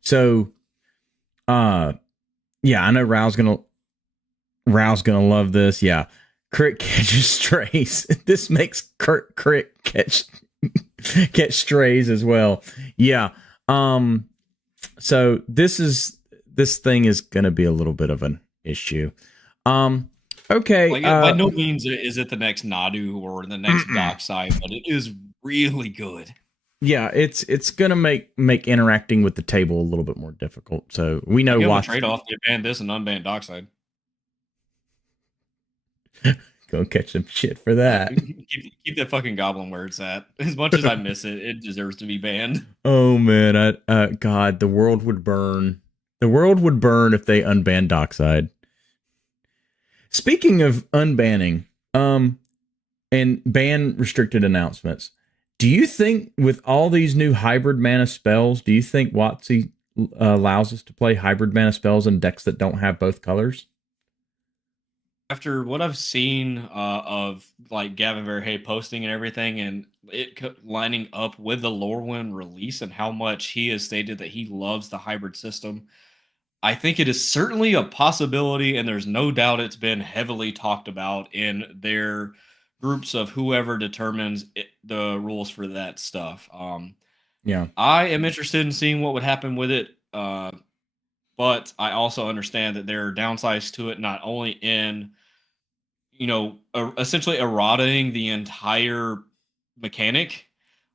So, yeah, I know Rao's gonna love this. Yeah, Crit catches strays. This makes Crit catch strays as well. Yeah. So this thing is gonna be a little bit of an issue. Okay. Like, by no means is it the next Nadu or the next Dockside, but it is really good. Yeah, it's gonna make interacting with the table a little bit more difficult. So we know why. Trade off. They ban this and unban Dockside. Go catch some shit for that. Keep that fucking goblin where it's at. As much as I miss it, it deserves to be banned. Oh man, God, the world would burn. The world would burn if they unbanned Dockside. Speaking of unbanning, and ban restricted announcements, do you think with all these new hybrid mana spells, do you think WotC allows us to play hybrid mana spells in decks that don't have both colors? After what I've seen of like Gavin Verhey posting and everything, and it lining up with the Lorwyn release and how much he has stated that he loves the hybrid system, I think it is certainly a possibility, and there's no doubt it's been heavily talked about in their groups of whoever determines the rules for that stuff. Yeah, I am interested in seeing what would happen with it, but I also understand that there are downsides to it, not only in, essentially eroding the entire mechanic,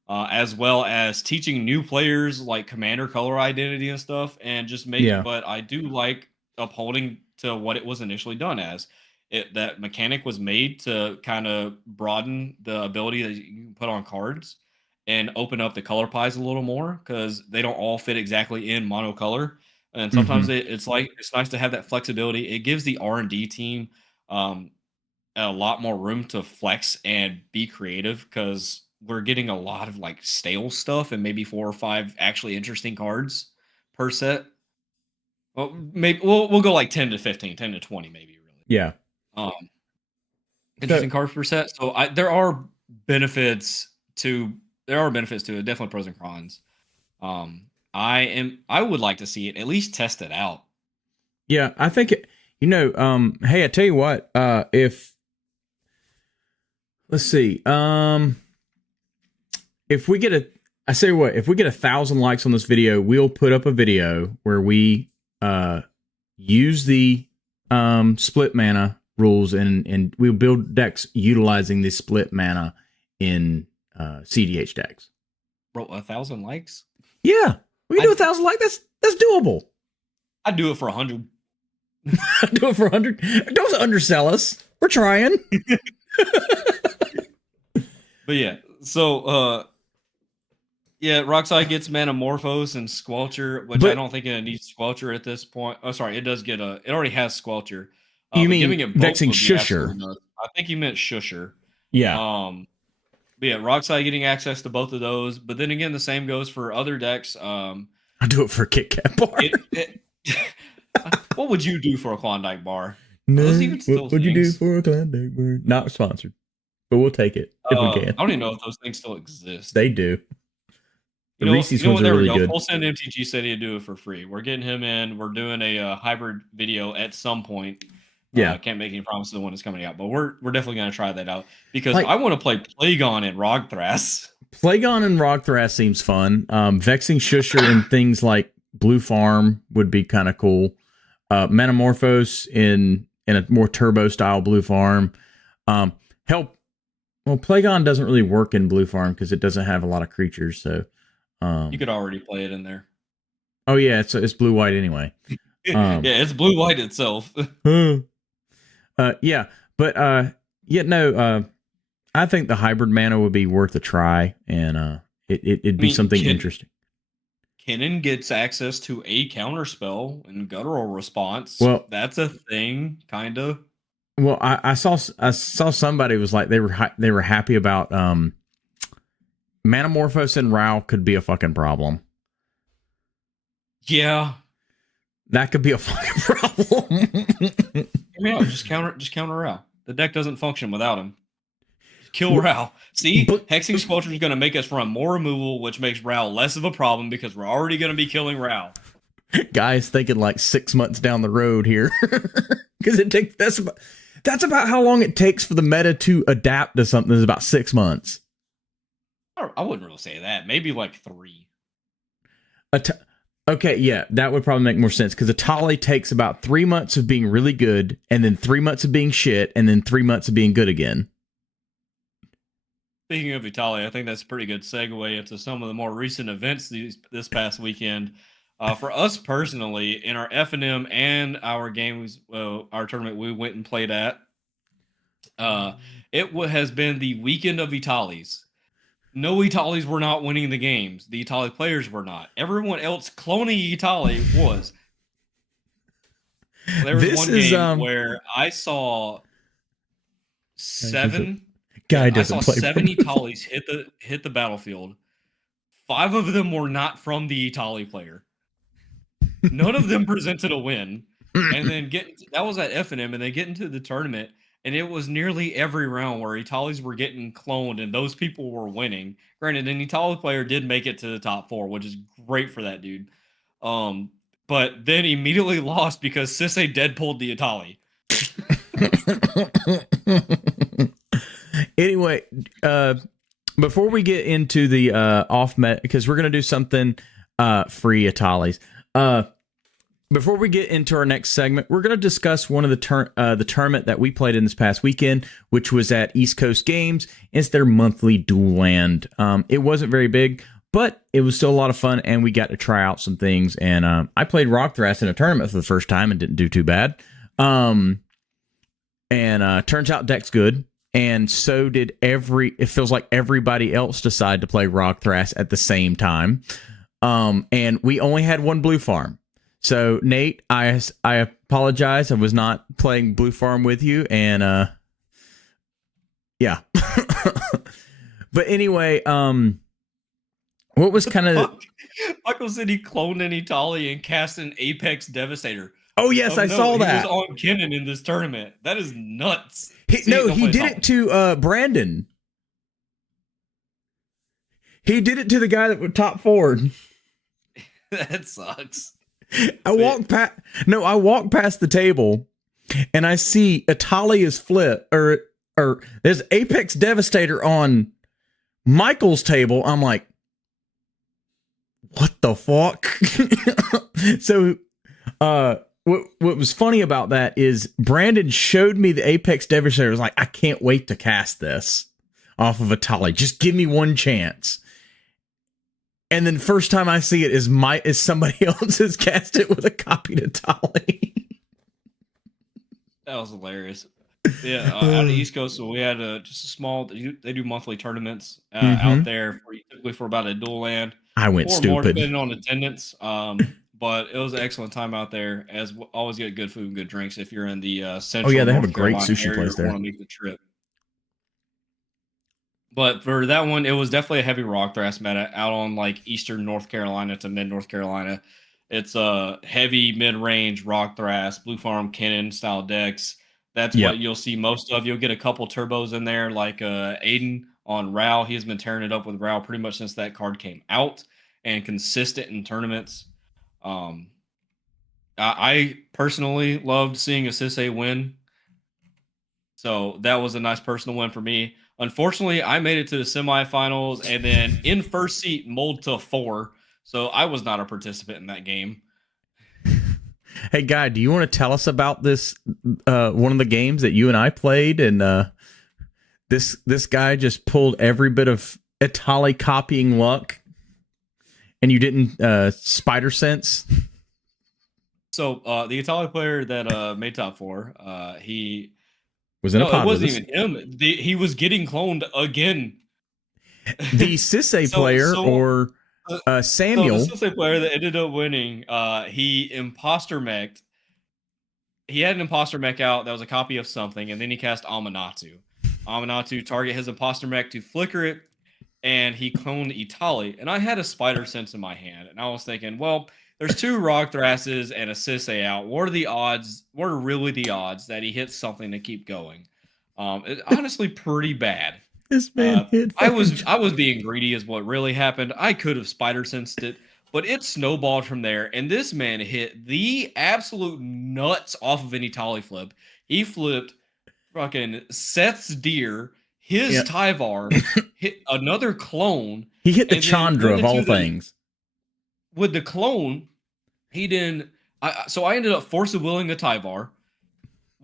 as well as teaching new players like commander color identity and stuff, and just but I do like upholding to what it was initially done as. That mechanic was made to kind of broaden the ability that you can put on cards and open up the color pies a little more, because they don't all fit exactly in monocolor. And sometimes it's nice to have that flexibility. It gives the R&D team a lot more room to flex and be creative, because we're getting a lot of like stale stuff and maybe 4 or 5 actually interesting cards per set. Well, maybe we'll go like 10 to 15, 10 to 20 maybe, really. Yeah. Interesting cards per set. So there are benefits to it, definitely pros and cons. I would like to see it at least test it out. Yeah, I think hey, I tell you what, if we get 1,000 likes on this video, we'll put up a video where we use the split mana rules and we'll build decks utilizing the split mana in CEDH decks. Bro, 1,000 likes? Yeah, we can do 1,000 likes. That's doable. I'd do it for 100. Do it for 100. Don't undersell us. We're trying. But yeah, so yeah, Roxai gets Manamorphose and Squelcher, which I don't think it needs Squelcher at this point. Oh, sorry, it does get it already has Squelcher. You mean giving it Vexing Shusher? I think you meant Shusher. Yeah. But yeah, Roxai getting access to both of those. But then again, the same goes for other decks. I'll do it for a Kit Kat bar. What would you do for a Klondike bar? No, what would you do for a Klondike bar? Not sponsored, but we'll take it if we can. I don't even know if those things still exist. They do. The Reese's ones are really good. Full Send MTG said he'd do it for free. We're getting him in. We're doing a hybrid video at some point. Yeah, I can't make any promises when it's coming out, but we're definitely going to try that out because I want to play Plagon and Rogthras. Plagon and Rogthras seems fun. Vexing Shusher and things like Blue Farm would be kind of cool. Manamorphose in a more turbo style Blue Farm. Well, Plagon doesn't really work in Blue Farm because it doesn't have a lot of creatures. So you could already play it in there. Oh yeah, it's blue white anyway. Yeah, it's blue white itself. Yeah, but I think the hybrid mana would be worth a try, and it'd be something interesting. Kennen gets access to a counterspell and guttural response. Well, that's a thing, kind of. Well, I saw somebody was like they were happy about Manamorphose and Rao could be a fucking problem. Yeah, that could be a fucking problem. Just counter Rao. The deck doesn't function without him. Kill Rao. See, Hexing Squelcher is going to make us run more removal, which makes Rao less of a problem because we're already going to be killing Rao. Guys thinking like 6 months down the road here, because that's about how long it takes for the meta to adapt to something. Is about 6 months. I wouldn't really say that. Maybe like 3. Okay, yeah, that would probably make more sense because Atali takes about 3 months of being really good, and then 3 months of being shit, and then 3 months of being good again. Speaking of Atali, I think that's a pretty good segue into some of the more recent events this past weekend. For us personally, in our F&M and our games, our tournament we went and played at, it has been the weekend of Italis. No Italis were not winning the games. The Itali players were not. Everyone else cloning Itali was. There was one game where I saw 7 Italis hit the battlefield. 5 of them were not from the Itali player. None of them presented a win. And then that was at F&M, and they get into the tournament, and it was nearly every round where Italis were getting cloned, and those people were winning. Granted, an Itali player did make it to the top 4, which is great for that dude. But then immediately lost because Sisse deadpooled the Itali. Anyway, before we get into the off-met, because we're going to do something free Italis. Before we get into our next segment, we're going to discuss one of the tournament that we played in this past weekend, which was at East Coast Games. It's their monthly dual land. It wasn't very big, but it was still a lot of fun, and we got to try out some things. And I played Rogthras in a tournament for the first time and didn't do too bad. And turns out deck's good. And so did it feels like everybody else decided to play Rogthras at the same time. And we only had one blue farm. So Nate, I apologize. I was not playing blue farm with you. And yeah. But anyway, what was kind of Michael said he cloned an Itali and cast an Apex Devastator. Oh yes, I saw that. He was on Kennen in this tournament. That is nuts. He did it to Brandon. He did it to the guy that was top 4. That sucks. I walked past the table, and I see Itali is flip, or there's Apex Devastator on Michael's table. I'm like, what the fuck? So, what was funny about that is Brandon showed me the Apex Devastator. I was like, I can't wait to cast this off of Itali. Just give me one chance. And then first time I see it is somebody else has cast it with a copied Itali. That was hilarious. Yeah, out of the East Coast, so we had just a small. They do monthly tournaments out there, typically for about a dual land. I went Or more, stupid. depending on attendance. But it was an excellent time out there. As always, get good food and good drinks if you're in the central. Oh yeah, they have a North great Carolina sushi area place or there. want to make the trip. But for that one, it was definitely a heavy rock thrash meta out on like eastern North Carolina to mid North Carolina. It's a heavy mid range rock thrash, Blue Farm Cannon style decks. That's what you'll see most of. You'll get a couple turbos in there, like Aiden on Rao. He's been tearing it up with Rao pretty much since that card came out, and consistent in tournaments. I personally loved seeing a Sisei win, so that was a nice personal win for me. Unfortunately, I made it to the semifinals and then in first seat mold to 4, so I was not a participant in that game. Hey, Guy, do you want to tell us about this one of the games that you and I played, and this guy just pulled every bit of Itali copying luck, and you didn't spider sense? So the Itali player that made top 4, he was in a pod. It wasn't even him. He was getting cloned again. The Sisei player or Samuel. So the Sisei player that ended up winning, he imposter mech'd. He had an imposter mech out that was a copy of something, and then he cast Amanatu. Amanatu target his imposter mech to flicker it, and he cloned Itali. And I had a spider sense in my hand, and I was thinking, well, there's 2 rock thrashes and a Sisei out. What are the odds? What are really the odds that he hits something to keep going? It's honestly pretty bad. This man hit. I was being greedy, is what really happened. I could have spider sensed it, but it snowballed from there. And this man hit the absolute nuts off of an Itali flip. He flipped fucking Seth's deer, his Tyvar, hit another clone. He hit the Chandra of all things. With the clone, he didn't. So I ended up force willing a Tyvar.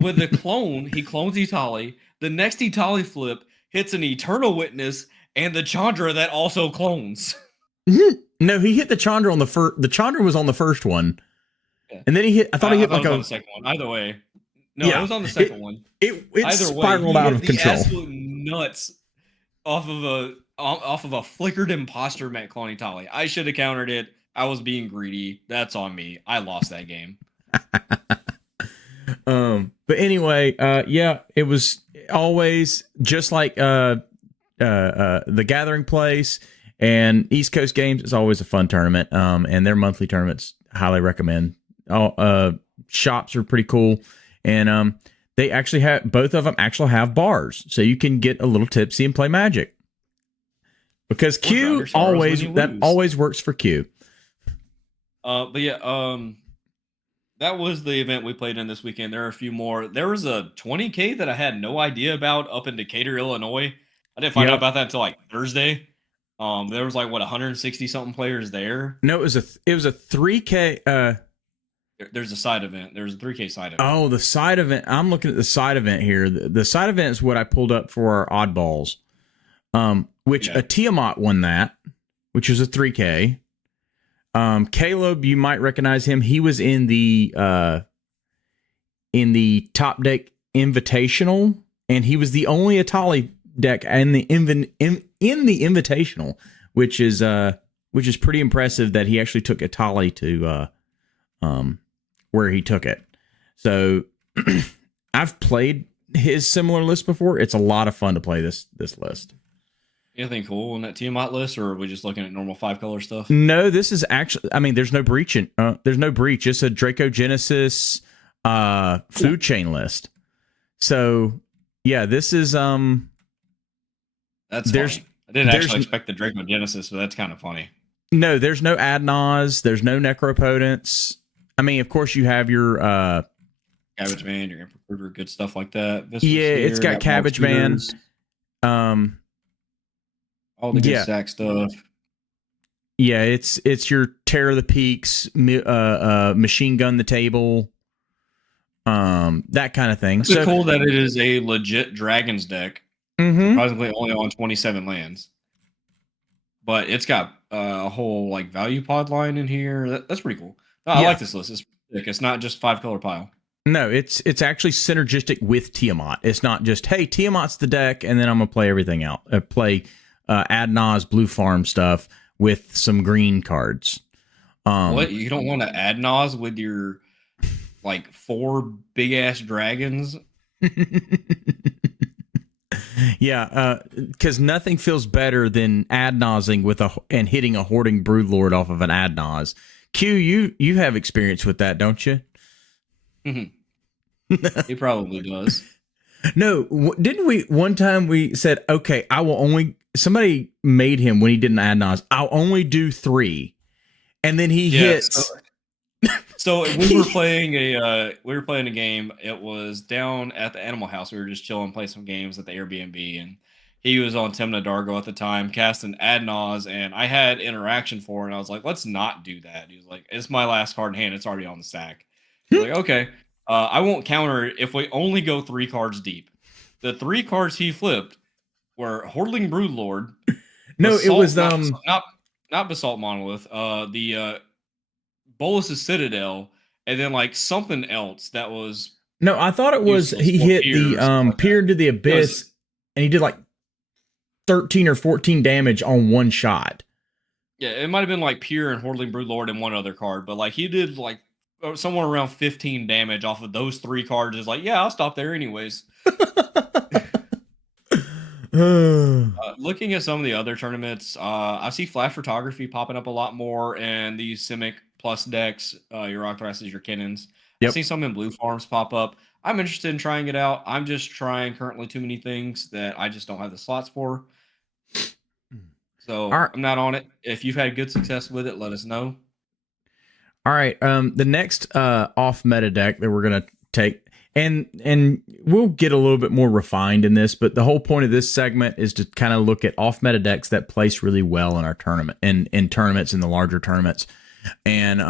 With the clone, he clones Itali. The next Itali flip hits an Eternal Witness and the Chandra that also clones. No, he hit the Chandra on the first. The Chandra was on the first one, and then he hit. I thought he hit like on the second one. Either way, no, it was on the second one. It spiraled out of control. Absolute nuts off of a flickered imposter mech clone Itali. I should have countered it. I was being greedy. That's on me. I lost that game. But anyway, it was always just like the Gathering Place and East Coast Games is always a fun tournament. And their monthly tournaments, highly recommend. Shops are pretty cool, and they actually have both of them actually have bars, so you can get a little tipsy and play Magic. Because Q always works for Q. But yeah, that was the event we played in this weekend. There are a few more. There was a 20K that I had no idea about up in Decatur, Illinois. I didn't find out about that until like Thursday. There was like 160 something players there. No, it was a 3K. There's a side event. There's a 3K side event. Oh, the side event. I'm looking at the side event here. The side event is what I pulled up for our oddballs. Which a Tiamat won that, which was a 3K. Caleb, you might recognize him. He was in the Top Deck Invitational, and he was the only Itali deck in the Invitational, which is pretty impressive that he actually took Itali to where he took it. So I've played his similar list before. It's a lot of fun to play this list. Anything cool on that Tiamat list, or are we just looking at normal 5-color stuff? No, this is actually. I mean, there's no breach. There's no breach. It's a Dracogenesis food chain list. So yeah, this is That's funny. I didn't actually expect the Dracogenesis, but that's kind of funny. No, there's no Adnaz. There's no Necropotence. I mean, of course, you have your Cabbage Man, your Emperor, good stuff like that. It's got Cabbage Man. All the good stack stuff. Yeah, it's your Terror of the Peaks, Machine Gun the Table, that kind of thing. It's cool that it is a legit Dragons deck. Surprisingly, only on 27 lands, but it's got a whole like value pod line in here. That's pretty cool. I like this list. It's not just 5-color pile. No, it's actually synergistic with Tiamat. It's not just, hey, Tiamat's the deck, and then I'm gonna play everything else. Play Adnaz Blue Farm stuff with some green cards. What? You don't want to Adnaz with your like 4 big ass dragons? Yeah, because nothing feels better than Adnazing with and hitting a Hoarding Broodlord off of an Adnaz. Q, you have experience with that, don't you? He probably does. No, didn't we? One time we said, okay, I will only. Somebody made him when he did an Adnaz. I'll only do 3, and then he hits. So we were playing a game. It was down at the Animal House. We were just chilling, playing some games at the Airbnb, and he was on Timna Dargo at the time, casting Adnaz, and I had interaction for it, and I was like, let's not do that. He was like, it's my last card in hand. It's already on the stack. I was like, okay. I won't counter it if we only go 3 cards deep. The 3 cards he flipped were Hordling Broodlord. No, Basalt, it was not Basalt Monolith. The Bolus's Citadel, and then like something else that was. No, I thought it was he hit the Peer into the Abyss, and he did like 13 or 14 damage on one shot. Yeah, it might have been like Peer and Hordling Broodlord and one other card, but like he did like somewhere around 15 damage off of those 3 cards. Is like, yeah, I'll stop there anyways. Looking at some of the other tournaments, I see Flash Photography popping up a lot more, and these Simic Plus decks, your Octhoraces, your Kinnons. Yep. I see some in Blue Farms pop up. I'm interested in trying it out. I'm just trying currently too many things that I just don't have the slots for. So I'm not on it. If you've had good success with it, let us know. All right. The next off meta deck that we're gonna take, and we'll get a little bit more refined in this, but the whole point of this segment is to kind of look at off meta decks that place really well in our tournament and in tournaments, in the larger tournaments, and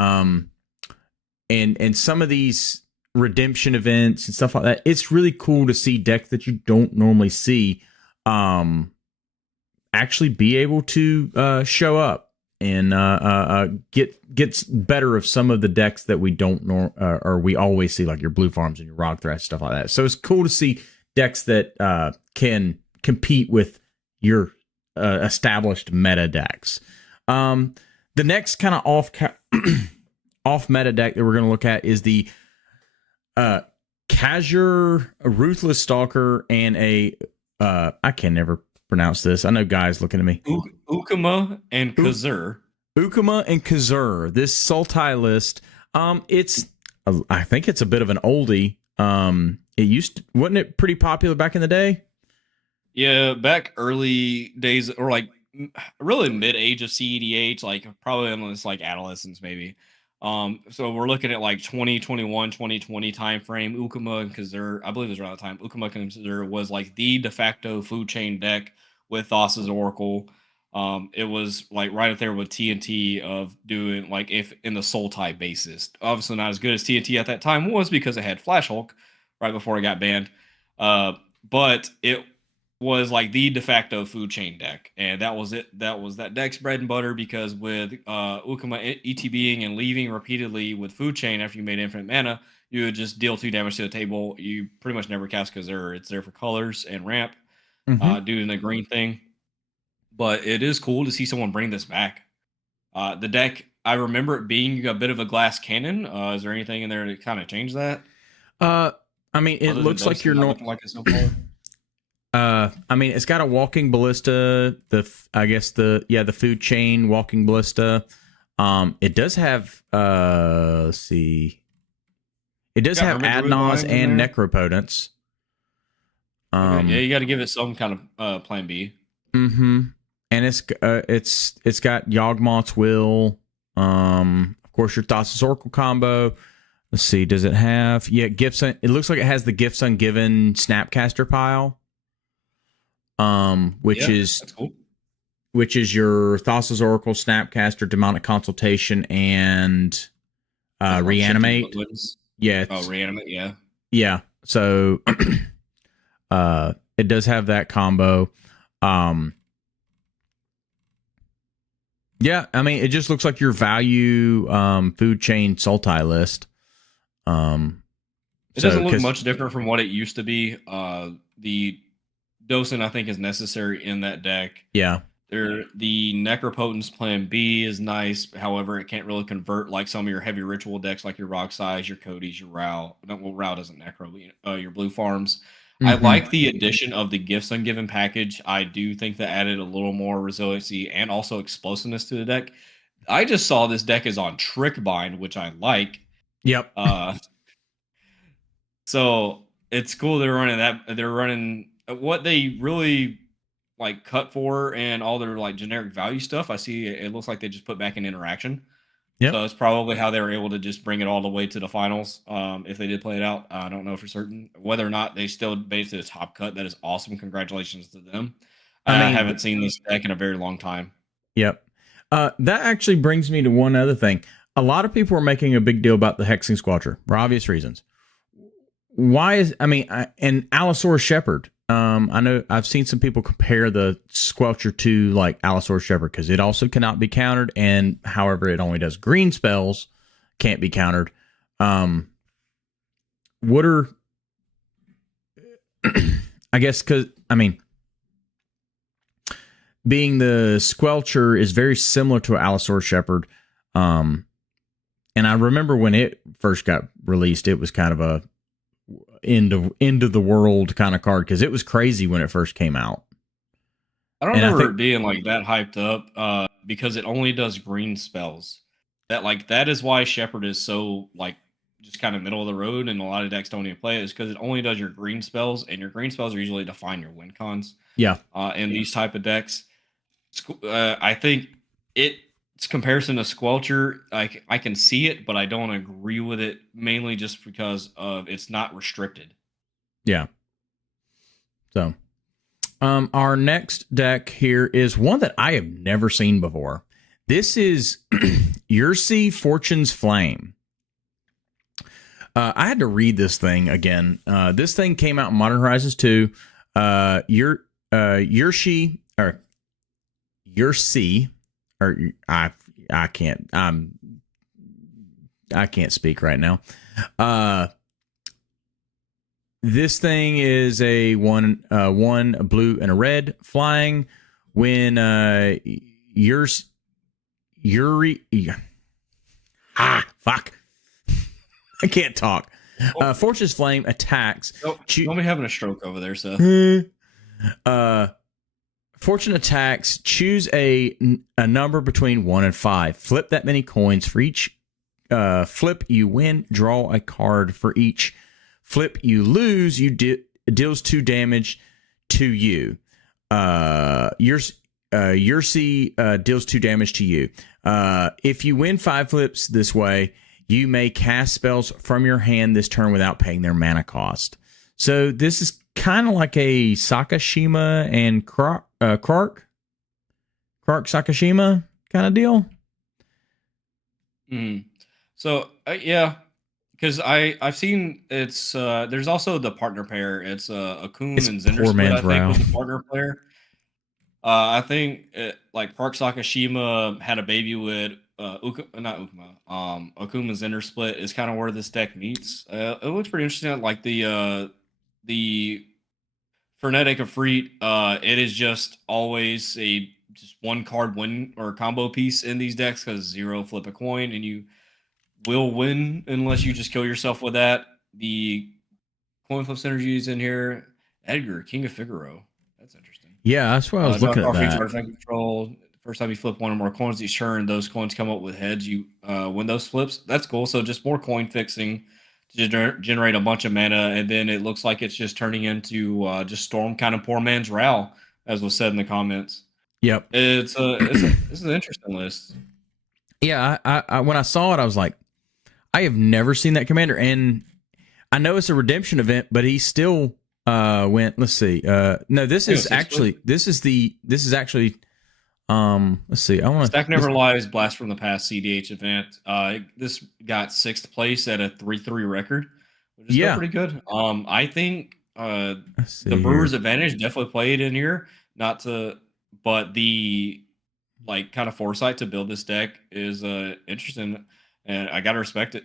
some of these redemption events and stuff like that. It's really cool to see decks that you don't normally see actually be able to show up and gets better of some of the decks that we don't know or we always see, like your Blue Farms and your Rock Thresh, stuff like that. So it's cool to see decks that can compete with your established meta decks. The next kind of off meta deck that we're going to look at is the Kazur, a Ruthless Stalker, and a I can never pronounce this. I know guys looking at me. Ukama and Kazur. Ukama and Kazur. This Sultai list. It's I think it's a bit of an oldie. Wasn't it pretty popular back in the day? Yeah, back early days, or like really mid age of CEDH, like probably almost like adolescence maybe. So we're looking at like 2021, 2020 time frame. Ukama and Kazur, I believe it was around the time. Ukama and Kazur was like the de facto food chain deck with Thassa's Oracle. It was like right up there with TNT of doing like if in the Sultai basis. Obviously not as good as TNT at that time was because it had Flash Hulk right before it got banned. But it was like the de facto food chain deck, and that was it. That was that deck's bread and butter, because with Ukama ETBing and leaving repeatedly with food chain after you made infinite mana, you would just deal 2 damage to the table. You pretty much never cast Kazur. It's there for colors and ramp, doing the green thing. But it is cool to see someone bring this back. The deck, I remember it being a bit of a glass cannon. Is there anything in there to kind of change that? I mean, it looks like you're not like it so far. I mean, it's got a walking ballista. The food chain walking ballista. It does have let's see. It does have Adnaz and Necropotence. Yeah, you got to give it some kind of plan B. Mm-hmm. And it's got Yawgmoth's Will. Of course, your Thassa's Oracle combo. Let's see. Does it have gifts? It looks like it has the Gifts Ungiven Snapcaster pile. Which is your Thassa's Oracle, Snapcaster, Demonic Consultation, and Reanimate. Yeah. Reanimate, yeah. Yeah. So it does have that combo. Yeah, I mean, it just looks like your value food chain Sultai list. It doesn't look much different from what it used to be. The Docent, I think, is necessary in that deck. Yeah. The Necropotence Plan B is nice. However, it can't really convert like some of your heavy ritual decks, like your Rock Size, your Cody's, your Rao. Well, Rao doesn't Necro, but your Blue Farms. I like the addition of the Gifts Ungiven package. I do think that added a little more resiliency and also explosiveness to the deck. I just saw this deck is on Trick Bind, which I like. Yep. So it's cool they're running that. They're running what they really like cut for and all their like generic value stuff. I see it looks like they just put back in interaction. Yep. So it's probably how they were able to just bring it all the way to the finals. If they did play it out, I don't know for certain whether or not they still based it a top cut. That is awesome. Congratulations to them. I haven't seen this deck in a very long time. Yep. That actually brings me to one other thing. A lot of people are making a big deal about the Hexing Squatcher for obvious reasons. Why is and Allosaurus Shepherd? I know I've seen some people compare the Squelcher to like Allosaurus Shepherd because it also cannot be countered, and however it only does green spells, can't be countered. What are I guess because being the Squelcher is very similar to Allosaurus Shepherd, and I remember when it first got released, it was kind of a end of the world kind of card because it was crazy when it first came out. I don't remember it being like that hyped up because it only does green spells. That is why Shepherd is so like just kind of middle of the road, and a lot of decks don't even play it is because it only does your green spells, and your green spells are usually define your win cons. Yeah. In these type of decks, I think its comparison to Squelcher, I can see it, but I don't agree with it, mainly just because of it's not restricted. Yeah. So, our next deck here is one that I have never seen before. This is Yursi Fortune's Flame. I had to read this thing again. This thing came out in Modern Horizons 2. Yursi, or I can't speak right now. This thing is a one a blue and a red flying when fuck. I can't talk. Fortune's Flame attacks. Don't be having a stroke over there, Seth. Fortune attacks. Choose a number between 1 and 5. Flip that many coins. For each flip you win, draw a card. For each flip you lose, you deals 2 damage to you. Yursi deals 2 damage to you. If you win 5 flips this way, you may cast spells from your hand this turn without paying their mana cost. So this is kind of like a Sakashima and Clark Sakashima kind of deal. So yeah, because I've seen it's there's also the partner pair. It's Akun and Zendersplit, I think, with the partner player. I think like Clark Sakashima had a baby with Akun and Zendersplit is kind of where this deck meets. It looks pretty interesting. Like the Frenetic Efreet, it is just always just one card win or combo piece in these decks because 0 flip a coin and you will win unless you just kill yourself with that. The coin flip synergies in here. Edgar, King of Figaro. That's interesting. Yeah, that's what I was looking at. Artifact control. First time you flip 1 or more coins each turn, those coins come up with heads. You win those flips. That's cool. So just more coin fixing to generate a bunch of mana, and then it looks like it's just turning into just Storm kind of poor man's Ral, as was said in the comments. Yep, this is an interesting list. Yeah, I when I saw it, I was like, I have never seen that commander, and I know it's a redemption event, but he still went. Let's see. No, this is actually. Let's see. I want to. Stack Never Lies Blast from the Past CEDH event. This got 6th place at a 3-3 record, which is still pretty good. I think the Brewers' advantage definitely played in here. But the like kind of foresight to build this deck is interesting, and I gotta respect it.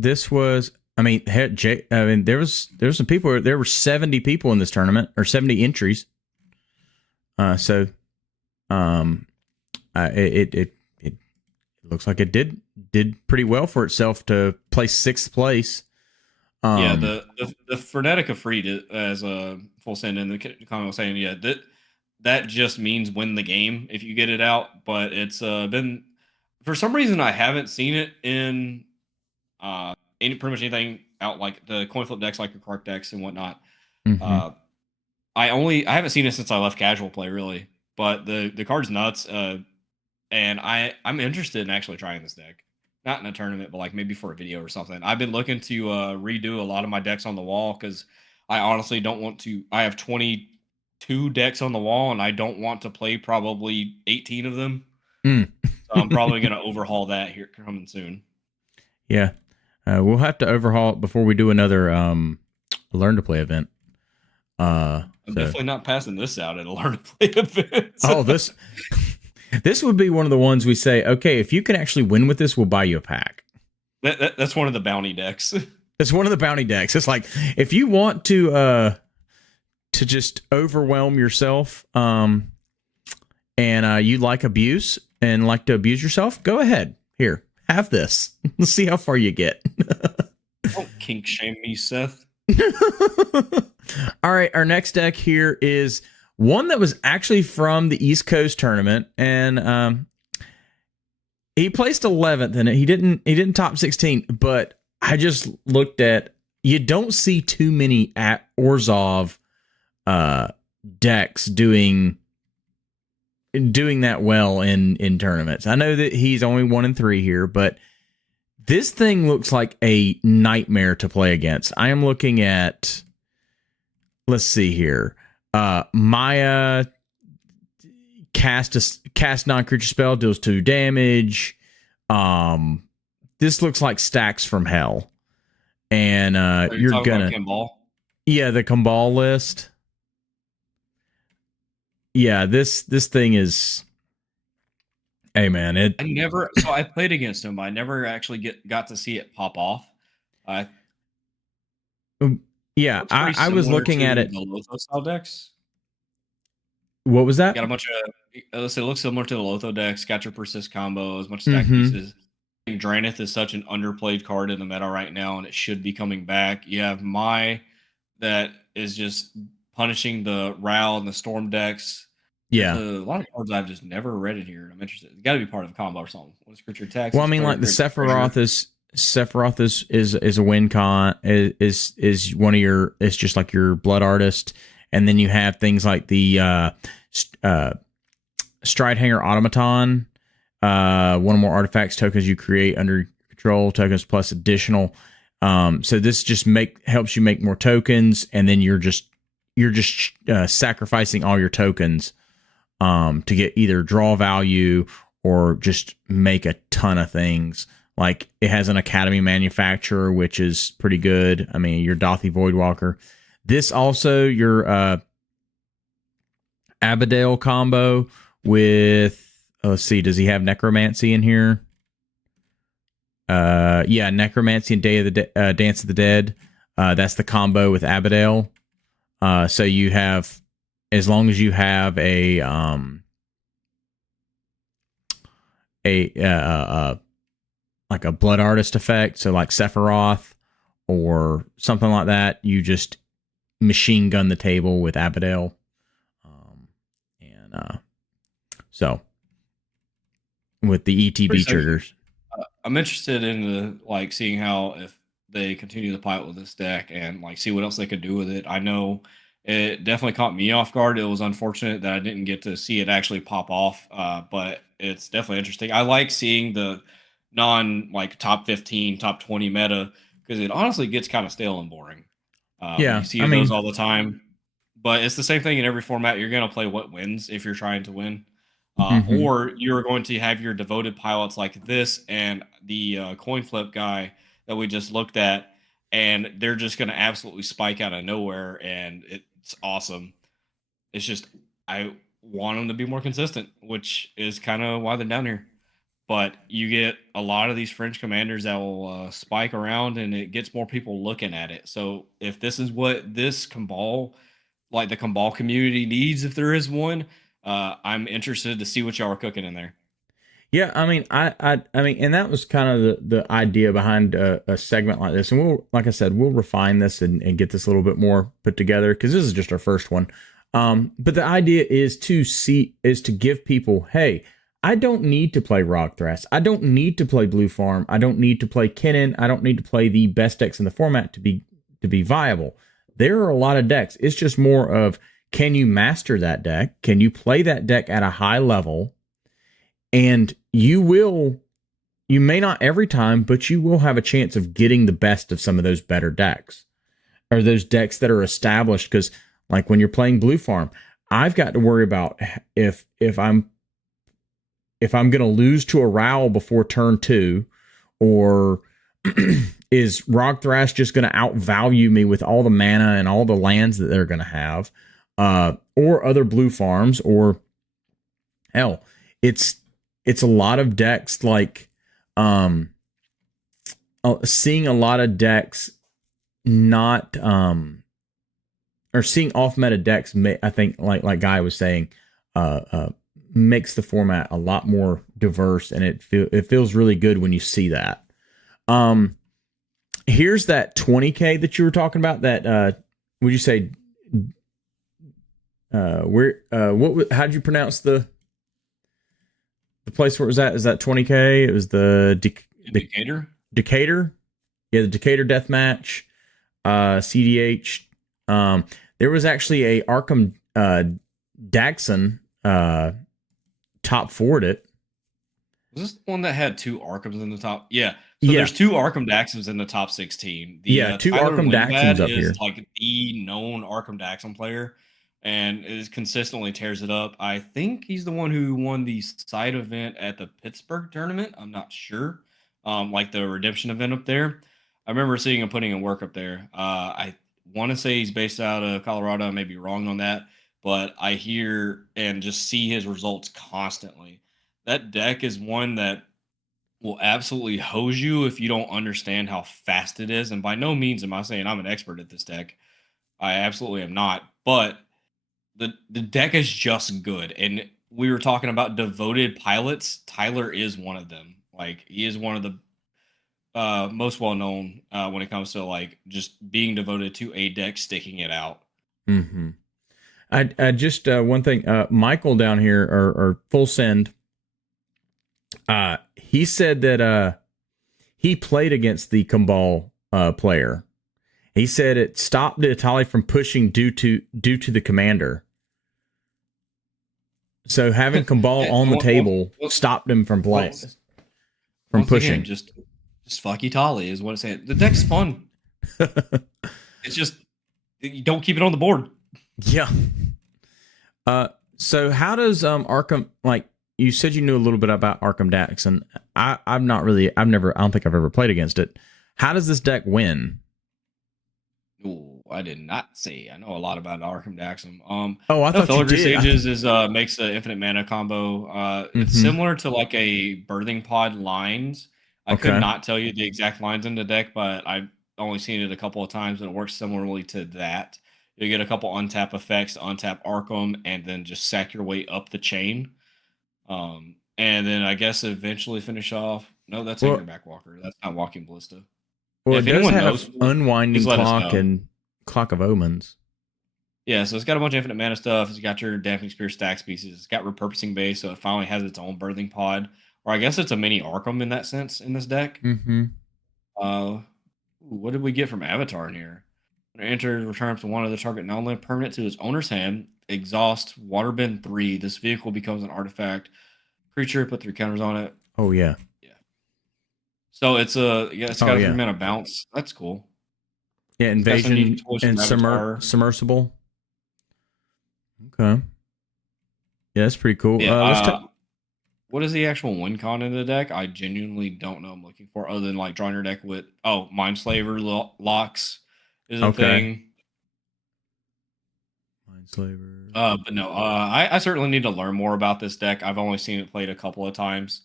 This was I mean, there was some people. There were 70 people in this tournament, or 70 entries. So, it looks like it did pretty well for itself to place 6th place. Yeah, the Frenetica Freed, as a full send in the comment was saying, yeah, that just means win the game if you get it out. But it's been, for some reason, I haven't seen it in pretty much anything out, like the coin flip decks, like your Clark decks and whatnot. Mm-hmm. I haven't seen it since I left casual play, really. But the card's nuts, and I'm interested in actually trying this deck. Not in a tournament, but like maybe for a video or something. I've been looking to redo a lot of my decks on the wall because I honestly don't want to. I have 22 decks on the wall, and I don't want to play probably 18 of them. So I'm probably going to overhaul that here coming soon. Yeah, we'll have to overhaul it before we do another Learn to Play event. I'm definitely not passing this out at a Learn to Play event. Oh, this would be one of the ones we say, okay, if you can actually win with this, we'll buy you a pack. That's one of the bounty decks. It's one of the bounty decks. It's like, if you want to just overwhelm yourself, and you like abuse and like to abuse yourself, go ahead. Here, have this. Let's see how far you get. Don't kink shame me, Seth. All right, our next deck here is one that was actually from the East Coast tournament, and he placed 11th in it. He didn't top 16, but I just looked at, you don't see too many at Orzhov decks doing that well in tournaments. I know that he's only 1-3 here, but this thing looks like a nightmare to play against. I am looking at, let's see here. Maya cast non-creature spell, deals 2 damage. This looks like stacks from hell. And you're gonna, yeah, the Kambal list. Yeah, this thing is, hey man, I played against him. I never actually got to see it pop off. Yeah, I was looking at it. The Lotho style decks. What was that? Got a bunch of. It looks similar to the Lotho decks. Got your persist combos, much stack pieces. I think Dranith is such an underplayed card in the meta right now, and it should be coming back. You have Mai that is just punishing the Ral and the Storm decks. Yeah, There's a lot of cards I've just never read in here. I'm interested. It's got to be part of a combo or something. What is creature attacks? Well, I mean, like the Sephiroth is a win con, is one of your, it's just like your Blood Artist, and then you have things like the Stridehanger Automaton, one or more artifacts tokens you create under control tokens plus additional. So this just helps you make more tokens, and then you're just sacrificing all your tokens to get either draw value or just make a ton of things. Like, it has an Academy Manufacturer, which is pretty good. I mean, your Dothy Voidwalker. This also, your Abadale combo with, let's see, does he have Necromancy in here? Yeah, Necromancy and Dance of the Dead. That's the combo with Abadale. So you have, as long as you have a like a Blood Artist effect, so like Sephiroth or something like that, you just machine gun the table with Abadale. So with the ETB triggers. I'm interested in seeing how, if they continue the pilot with this deck and see what else they could do with it. I know it definitely caught me off guard. It was unfortunate that I didn't get to see it actually pop off, but it's definitely interesting. I like seeing the top 15, top 20 meta, because it honestly gets kind of stale and boring. Yeah, you see those all the time, but it's the same thing in every format. You're going to play what wins if you're trying to win. Or you're going to have your devoted pilots like this and the coin flip guy that we just looked at, and they're just going to absolutely spike out of nowhere, and it's awesome. It's just, I want them to be more consistent, which is kind of why they're down here. but you get a lot of these French commanders that will spike around, and it gets more people looking at it. So if this is what this Cabal, like the Cabal community needs, if there is one, I'm interested to see what y'all are cooking in there. Yeah, I mean, I mean, and that was kind of the idea behind a segment like this. And we'll, like I said, we'll refine this and get this a little bit more put together because this is just our first one. But the idea is to give people, hey, I don't need to play Rock Thrash. I don't need to play Blue Farm. I don't need to play Kennen. I don't need to play the best decks in the format to be viable. There are a lot of decks. It's just more of, can you master that deck? Can you play that deck at a high level? And you may not every time, but you will have a chance of getting the best of some of those better decks, or those decks that are established. Because like when you're playing Blue Farm, I've got to worry about if I'm going to lose to a Rowl before turn 2, or is Rock Thrash just going to outvalue me with all the mana and all the lands that they're going to have, or other Blue Farms, or hell, it's a lot of decks like seeing a lot of decks not or seeing off meta decks, I think like Guy was saying, makes the format a lot more diverse, and it feels really good when you see that. Here's that 20K that you were talking about. That would you say? How'd you pronounce the place where it was at? Is that 20K? It was the Decatur. Decatur, yeah, the Decatur Deathmatch, CEDH. There was actually a Arkham Daxon top 4'd it. Was this the one that had 2 Arkhams in the top? Yeah. So there's 2 Arkham Daxons in the top 16. The, 2 Tyler Arkham Daxons up here. Like the known Arkham Daxon player, and is consistently tears it up. I think he's the one who won the side event at the Pittsburgh tournament. I'm not sure. Like the redemption event up there. I remember seeing him putting in work up there. I want to say he's based out of Colorado. I may be wrong on that, but I hear and just see his results constantly. That deck is one that will absolutely hose you if you don't understand how fast it is. And by no means am I saying I'm an expert at this deck. I absolutely am not. But the deck is just good. And we were talking about devoted pilots. Tyler is one of them. Like, he is one of the most well-known when it comes to, like, just being devoted to a deck, sticking it out. Mm-hmm. I just, one thing, Michael down here, or Full Send, he said that he played against the Cabal player. He said it stopped Itali from pushing due to the commander. So having Cabal on the table stopped him from playing, from pushing. Again, just fuck Itali is what it's saying. The deck's fun. It's just you don't keep it on the board. Yeah. So how does Arkham, like you said, you knew a little bit about Arkham Dax, and I don't think I've ever played against it. How does this deck win? Ooh, I did not say. I know a lot about Arkham Daxum. I thought you did. Sages is makes an infinite mana combo. It's similar to like a birthing pod lines. I could not tell you the exact lines in the deck, but I've only seen it a couple of times, and it works similarly to that. You get a couple untap effects to untap Arkham, and then just sack your way up the chain. And then I guess eventually finish off. No, that's Angerback Walker. That's not Walking Ballista. Well, it does have Unwinding Clock and Clock of Omens. Yeah, so it's got a bunch of infinite mana stuff. It's got your Dampening Spear stacks pieces. It's got Repurposing Base, so it finally has its own birthing pod. Or I guess it's a mini Arkham in that sense in this deck. Mm-hmm. What did we get from Avatar in here? When it enters, return up to one of the target non-land permanent to its owner's hand. Exhaust, Waterbend 3. This vehicle becomes an artifact. Creature, put 3 counters on it. Oh, yeah. So it's got a 3 mana bounce. That's cool. Yeah, Invasion and Submersible. Okay. Yeah, that's pretty cool. Yeah, what is the actual win con in the deck? I genuinely don't know. I'm looking for, other than like drawing your deck with Mindslaver locks is a thing. Mindslaver. But no, I certainly need to learn more about this deck. I've only seen it played a couple of times.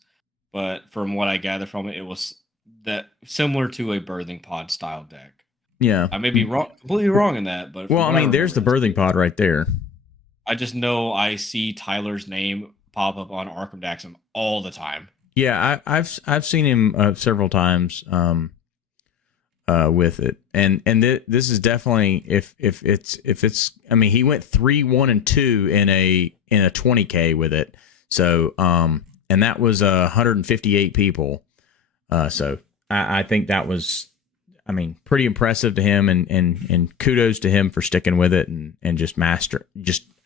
but from what I gather from it, it was that similar to a birthing pod style deck. Yeah, I may be wrong, completely wrong in that, but well, I mean, there's the birthing pod right there. I just know I see Tyler's name pop up on Arkham Daxam all the time. Yeah, I've seen him several times with it, and this is definitely if it's I mean, he went 3, 1, and 2 in a 20K with it, so and that was 158 people, so I think that was, I mean, pretty impressive to him, and kudos to him for sticking with it and just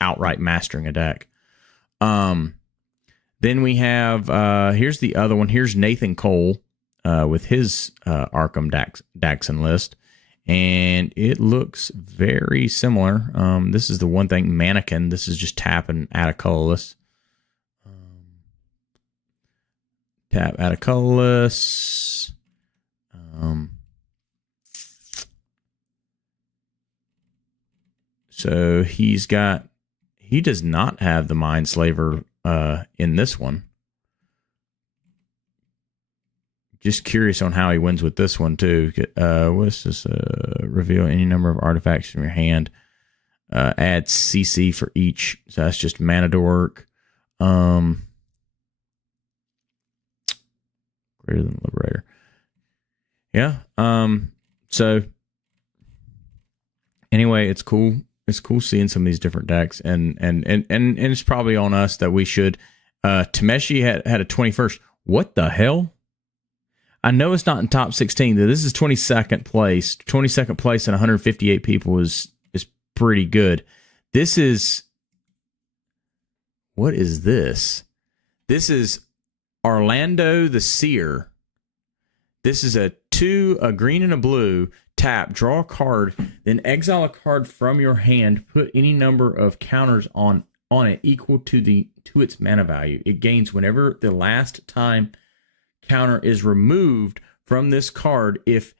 outright mastering a deck. Then we have here's the other one. Here's Nathan Cole with his Arkham Daxon list, and it looks very similar. This is the one thing, Mannequin. This is just tap and add a colorless. Tap, add a colorless. So he does not have the Mindslaver in this one. Just curious on how he wins with this one too. What's this? Reveal any number of artifacts from your hand. Add CC for each. So that's just mana dork. Greater than Liberator. Yeah. So anyway, it's cool. It's cool seeing some of these different decks, and it's probably on us that we should. Tameshi had a 21st. What the hell? I know it's not in top 16. This is 22nd place. 22nd place and 158 people is pretty good. This is, what is this? This is Orlando the Seer. This is a green and a blue. Tap, draw a card, then exile a card from your hand. Put any number of counters on it equal to its mana value. It gains whenever the last time counter is removed from this card. If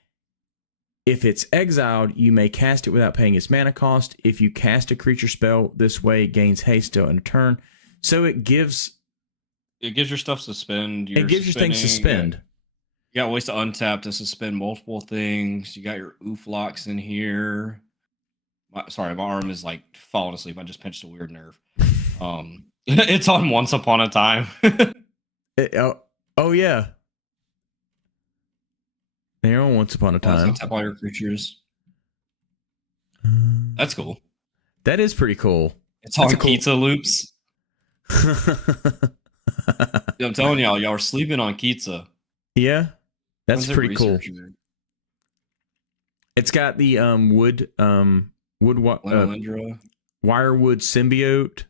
it's exiled, you may cast it without paying its mana cost. If you cast a creature spell this way, it gains haste till end of turn. So it gives your stuff suspend. It gives your things suspend. You got ways to untap to suspend multiple things. You got your oof locks in here. Sorry, my arm is like falling asleep. I just pinched a weird nerve. It's on Once Upon a Time. Oh yeah. They're on Once Upon a Time. Tap all your creatures. That's cool. That is pretty cool. It's on Pizza loops. I'm telling y'all are sleeping on Kitsa. Yeah, that's pretty cool. It's got the wirewood symbiote.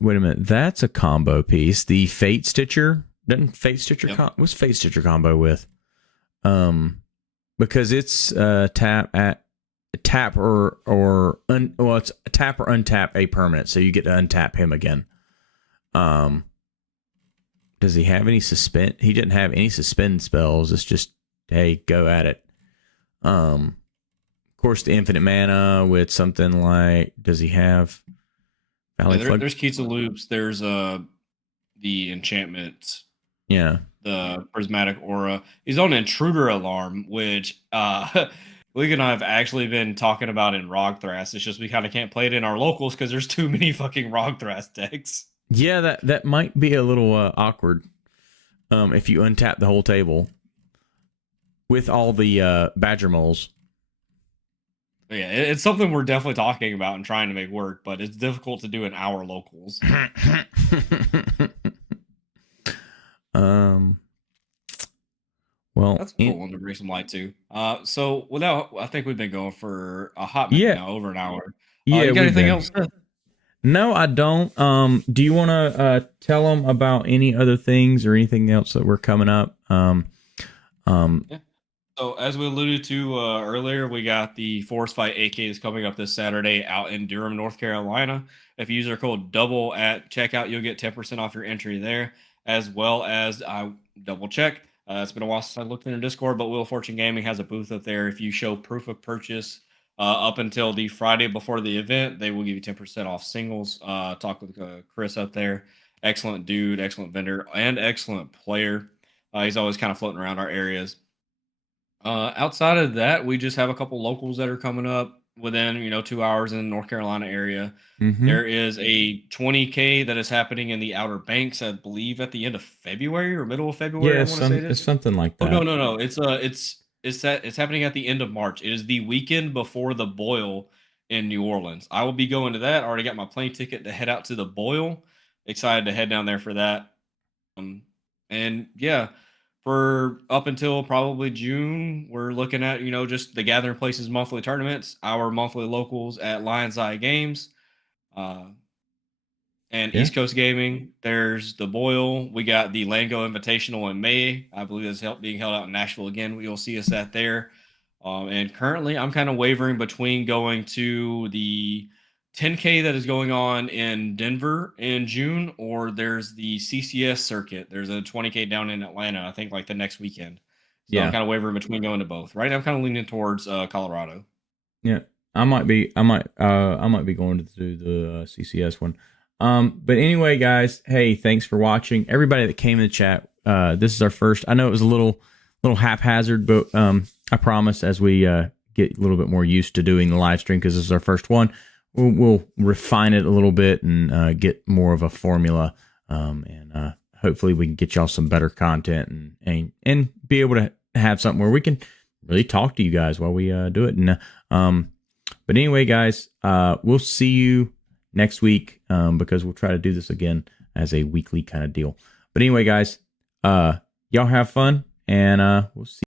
Wait a minute, that's a combo piece. The Fate Stitcher, what's Fate Stitcher combo with? Because it's tap or it's tap or untap a permanent, so you get to untap him again. Does he have any suspend? He didn't have any suspend spells. It's just, hey, go at it. Of course, the infinite mana with something like, does he have? There's Kitsa loops. There's the enchantment. Yeah. The prismatic aura. He's on Intruder Alarm, which League and I have actually been talking about in Rogthras. It's just we kind of can't play it in our locals because there's too many fucking Rogthras decks. Yeah, that might be a little awkward if you untap the whole table with all the Badger Moles. Yeah, it's something we're definitely talking about and trying to make work, but it's difficult to do in our locals. Well, that's a cool one to bring some light to. So I think we've been going for a hot minute now, over an hour. Yeah, you got anything else? No, I don't. Do you want to tell them about any other things or anything else that we're coming up? Yeah. So as we alluded to earlier, we got the Forest Fight AK is coming up this Saturday out in Durham, North Carolina. If you use our code DOUBLE at checkout, you'll get 10% off your entry there, as well as double check. It's been a while since I looked in their Discord, but Wheel of Fortune Gaming has a booth up there. If you show proof of purchase Up until the Friday before the event, they will give you 10% off singles. Talk with Chris up there. Excellent dude, excellent vendor, and excellent player. He's always kind of floating around our areas. Outside of that, we just have a couple locals that are coming up within 2 hours in the North Carolina area. Mm-hmm. There is a 20K that is happening in the Outer Banks, I believe, at the end of February or middle of February. Yeah, I want to say this. It's something like that. Oh no! It's happening at the end of March. It is the weekend before the Boil in New Orleans. I will be going to that. I already got my plane ticket to head out to the Boil. Excited to head down there for that. And yeah, for up until probably June, we're looking at just the Gathering Places monthly tournaments, our monthly locals at Lion's Eye Games. And East Coast Gaming, there's the Boil. We got the Lango Invitational in May. I believe it's being held out in Nashville again. You'll see us at there. And currently, I'm kind of wavering between going to the 10K that is going on in Denver in June, or there's the CCS circuit. There's a 20K down in Atlanta, I think, like the next weekend. So I'm kind of wavering between going to both. Right now, I'm kind of leaning towards Colorado. Yeah, I might be going to do the CCS one. But anyway, guys, hey, thanks for watching. Everybody that came in the chat, this is our first. I know it was a little haphazard, but I promise as we get a little bit more used to doing the live stream, because this is our first one, we'll refine it a little bit and get more of a formula, and hopefully we can get y'all some better content and be able to have something where we can really talk to you guys while we do it. And but anyway, guys, we'll see you next week, because we'll try to do this again as a weekly kind of deal. But anyway, guys, y'all have fun, and we'll see.